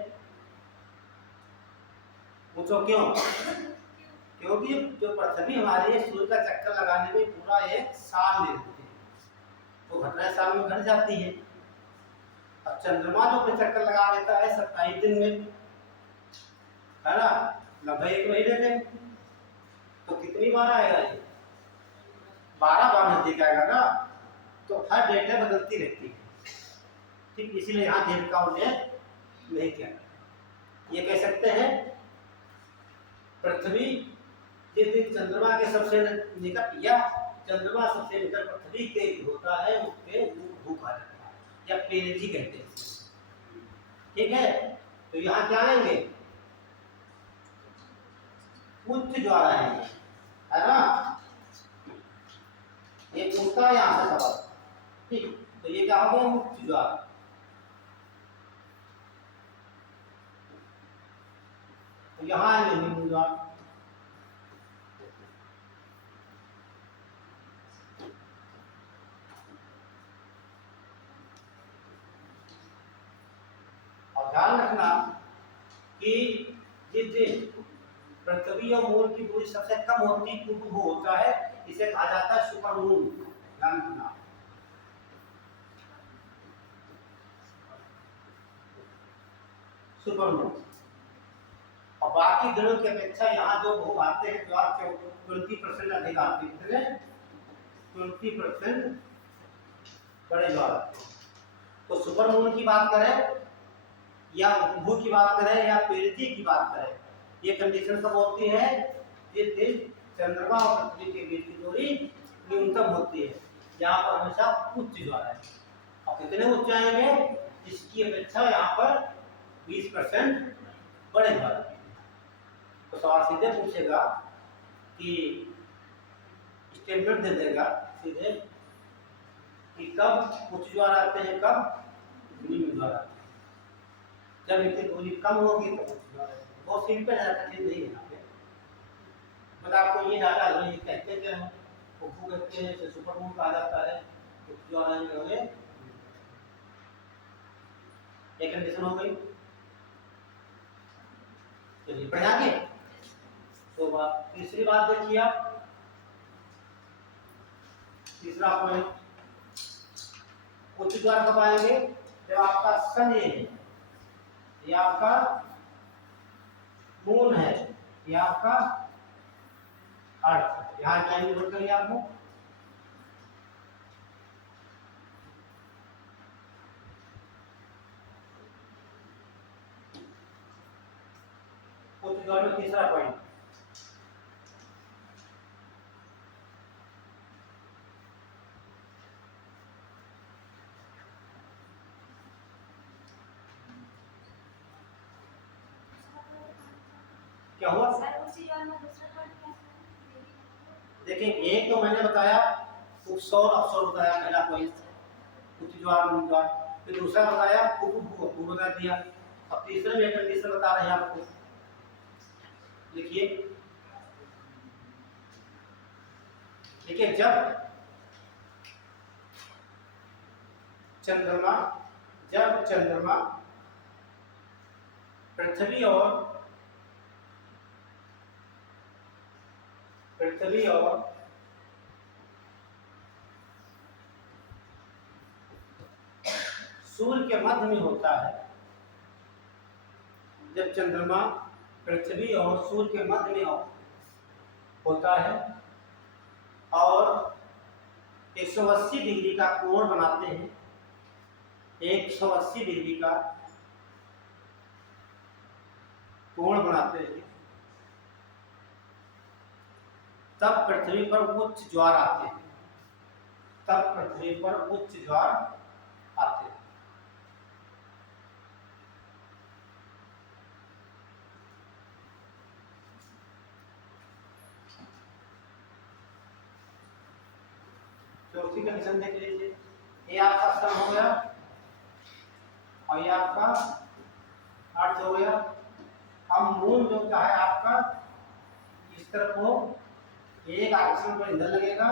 पूछो क्यों? क्योंकि जो पृथ्वी हमारी है, सूर्य का चक्कर लगाने में पूरा एक साल ले लेती है, तो घटना साल में घट जाती है। अब चंद्रमा जो चक्कर लगा देता है 27 दिन में, है ना, लगभग 1 महीने में, तो कितनी बार आएगा ये? 12 बार नजदीक आएगा ना। तो हर डेट में बदलती रहती है, ठीक। इसीलिए यहाँ डेट का उल्लेख नहीं किया। ये कह सकते हैं पृथ्वी जिस दिन चंद्रमा के सबसे निकट या चंद्रमा सबसे निकट पृथ्वी के होता है, उसके उपभू कहा जाता है या पेरिजी कहते हैं, ठीक है। तो यहाँ क्या आएंगे? उच्च ज्वार आएंगे, है ना। ये पूछता है यहाँ से सवाल, ठीक। तो ये क्या हो गया? उच्च ज्वार। तो यहाँ आएंगे निम्न ज्वार। और ध्यान रखना कि जिस दिन पृथ्वी और मून की दूरी सबसे कम होती है, उपभू होता है, इसे कहा जाता है सुपर मून। ध्यान रखना। Super moon. और बाकी दिनों की अपेक्षा यहाँ जो भू आते हैं, ज्वार 20% अधिक आते हैं, 20% बड़े ज्वार आते हैं। तो सुपर मून की बात करें या उपभू की बात करें या पेरिजी की बात करें, ये कंडीशन कब होती है? जिस दिन चंद्रमा और पृथ्वी के बीच की दूरी न्यूनतम होती है। यहाँ पर हमेशा उच्च ज्वार है। और कितने उच्च आएंगे? इसकी अपेक्षा यहाँ पर 20% बड़े ज्वार आएंगे। तो सवाल सीधे पूछेगा कि स्टेटमेंट दे देगा सीधे कि कब उच्च ज्वार आते हैं, कब निम्न ज्वार आते हैं। जब इतनी दूरी कम होगी तो उच्च ज्वार आएंगे। बहुत सिंपल है, कठिन नहीं है यहाँ पे। बस आपको ये डाटा ये कहते क्या है, उपभू कहते हैं, इसे सुपर मून कहा जाता है, उच्च ज्वार आएंगे। एक कंडीशन हो गई। चलिए बढ़ आगे। तो तीसरी बात देखिए आप, तीसरा पॉइंट, उच्च ज्वार कब आएंगे? जब आपका सन ये आपका मून है, ये आपका अर्थ। यहाँ टाइम नोट करिए आपको। उच्च ज्वार में तीसरा पॉइंट, क्या हुआ? देखिए एक तो मैंने बताया उपसौर अवसौर बताया, पहला पॉइंट उच्च ज्वार निम्न ज्वार। फिर दूसरा बताया उपभू बता दिया। अब तीसरे में कंडीशन बता रहे हैं आपको, देखिए ठीक है, जब चंद्रमा पृथ्वी और सूर्य के मध्य में होता है, जब चंद्रमा पृथ्वी और सूर्य के मध्य में होता है और 180 डिग्री का कोण बनाते हैं, 180 डिग्री का कोण बनाते हैं, तब पृथ्वी पर उच्च ज्वार आते हैं, चौथी कंडीशन देख लीजिए। ये आपका सन हो गया और ये आपका अर्थ हो गया। अब मून जो क्या है आपका, इस तरफ को एक आकर्षण पर इधर लगेगा,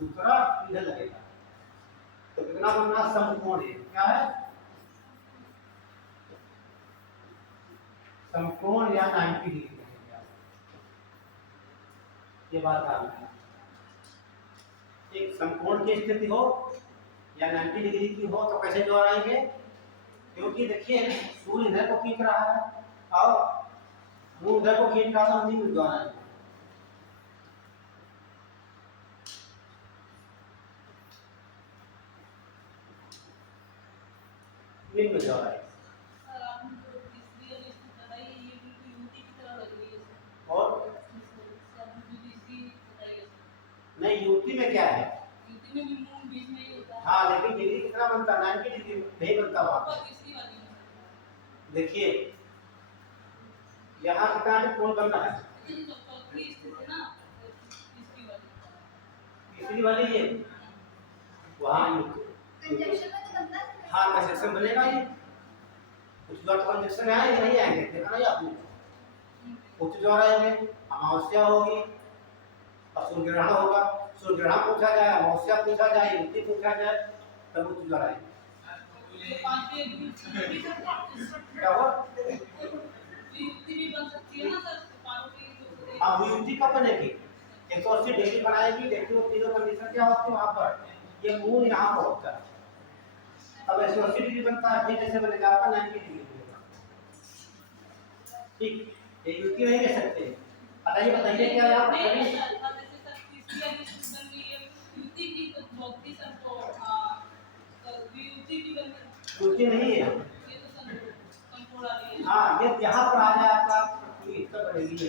दूसरा इधर लगेगा, तो कितना बनना, समकोण है। क्या है, समकोण या 90 डिग्री। ये बात ध्यान रखना, एक समकोण की स्थिति हो या 90 डिग्री की हो तो कैसे ज्वार आएंगे, क्योंकि देखिए सूर्य इधर को खींच रहा है और मून उधर को खींच रहा है, तो नहीं ज्वार आएंगे। मिल में ज्वार आएगा। सर आपने जो तीसरी वाली बताई ये बिल्कुल यूटी की तरह लग रही है सर। और सर जो तीसरी बताइए सर। नहीं, यूटी में क्या है, यूटी में भी मून बीच में ही होता है। हाँ, लेकिन डिग्री कितना बनता है, 90 डिग्री नहीं बनता वहाँ। और तीसरी वाली में देखिए यहाँ कितना कोण बन रहा है, चौथी स्थिति है ना, तीसरी वाली ये वहाँ कंजक्शन में तो बनता है। हाँ, कंजक्शन बनेगा। ये कुछ ज्वार तो कंजक्शन में आएंगे, नहीं आएंगे, देखा नहीं आपने, कुछ ज्वार आएंगे, अमावस्या होगी और सूर्य ग्रहण होगा, सूर्य ग्रहण पूछा जाए, अमावस्या पूछा जाए, युक्ति पूछा जाए, तब कुछ ज्वार आएंगे। क्या हुआ, युक्ति भी बन सकती है ना सर, पारों की हाँ, वो युक्ति कब बनेगी, 180 डिग्री बनाएगी। देखिए वो तीनों कंडीशन क्या होती है वहाँ पर, ये मून यहाँ पर होता है, अब 180 डिग्री बनता है, फिर जैसे बनेगा आपका 90 डिग्री बनेगा। ठीक, ये युक्ति नहीं कह सकते। बताइए क्या यहाँ पर युक्ति नहीं है। हाँ, ये यहाँ पर आ जाए आपका, इस तरह बनेगी।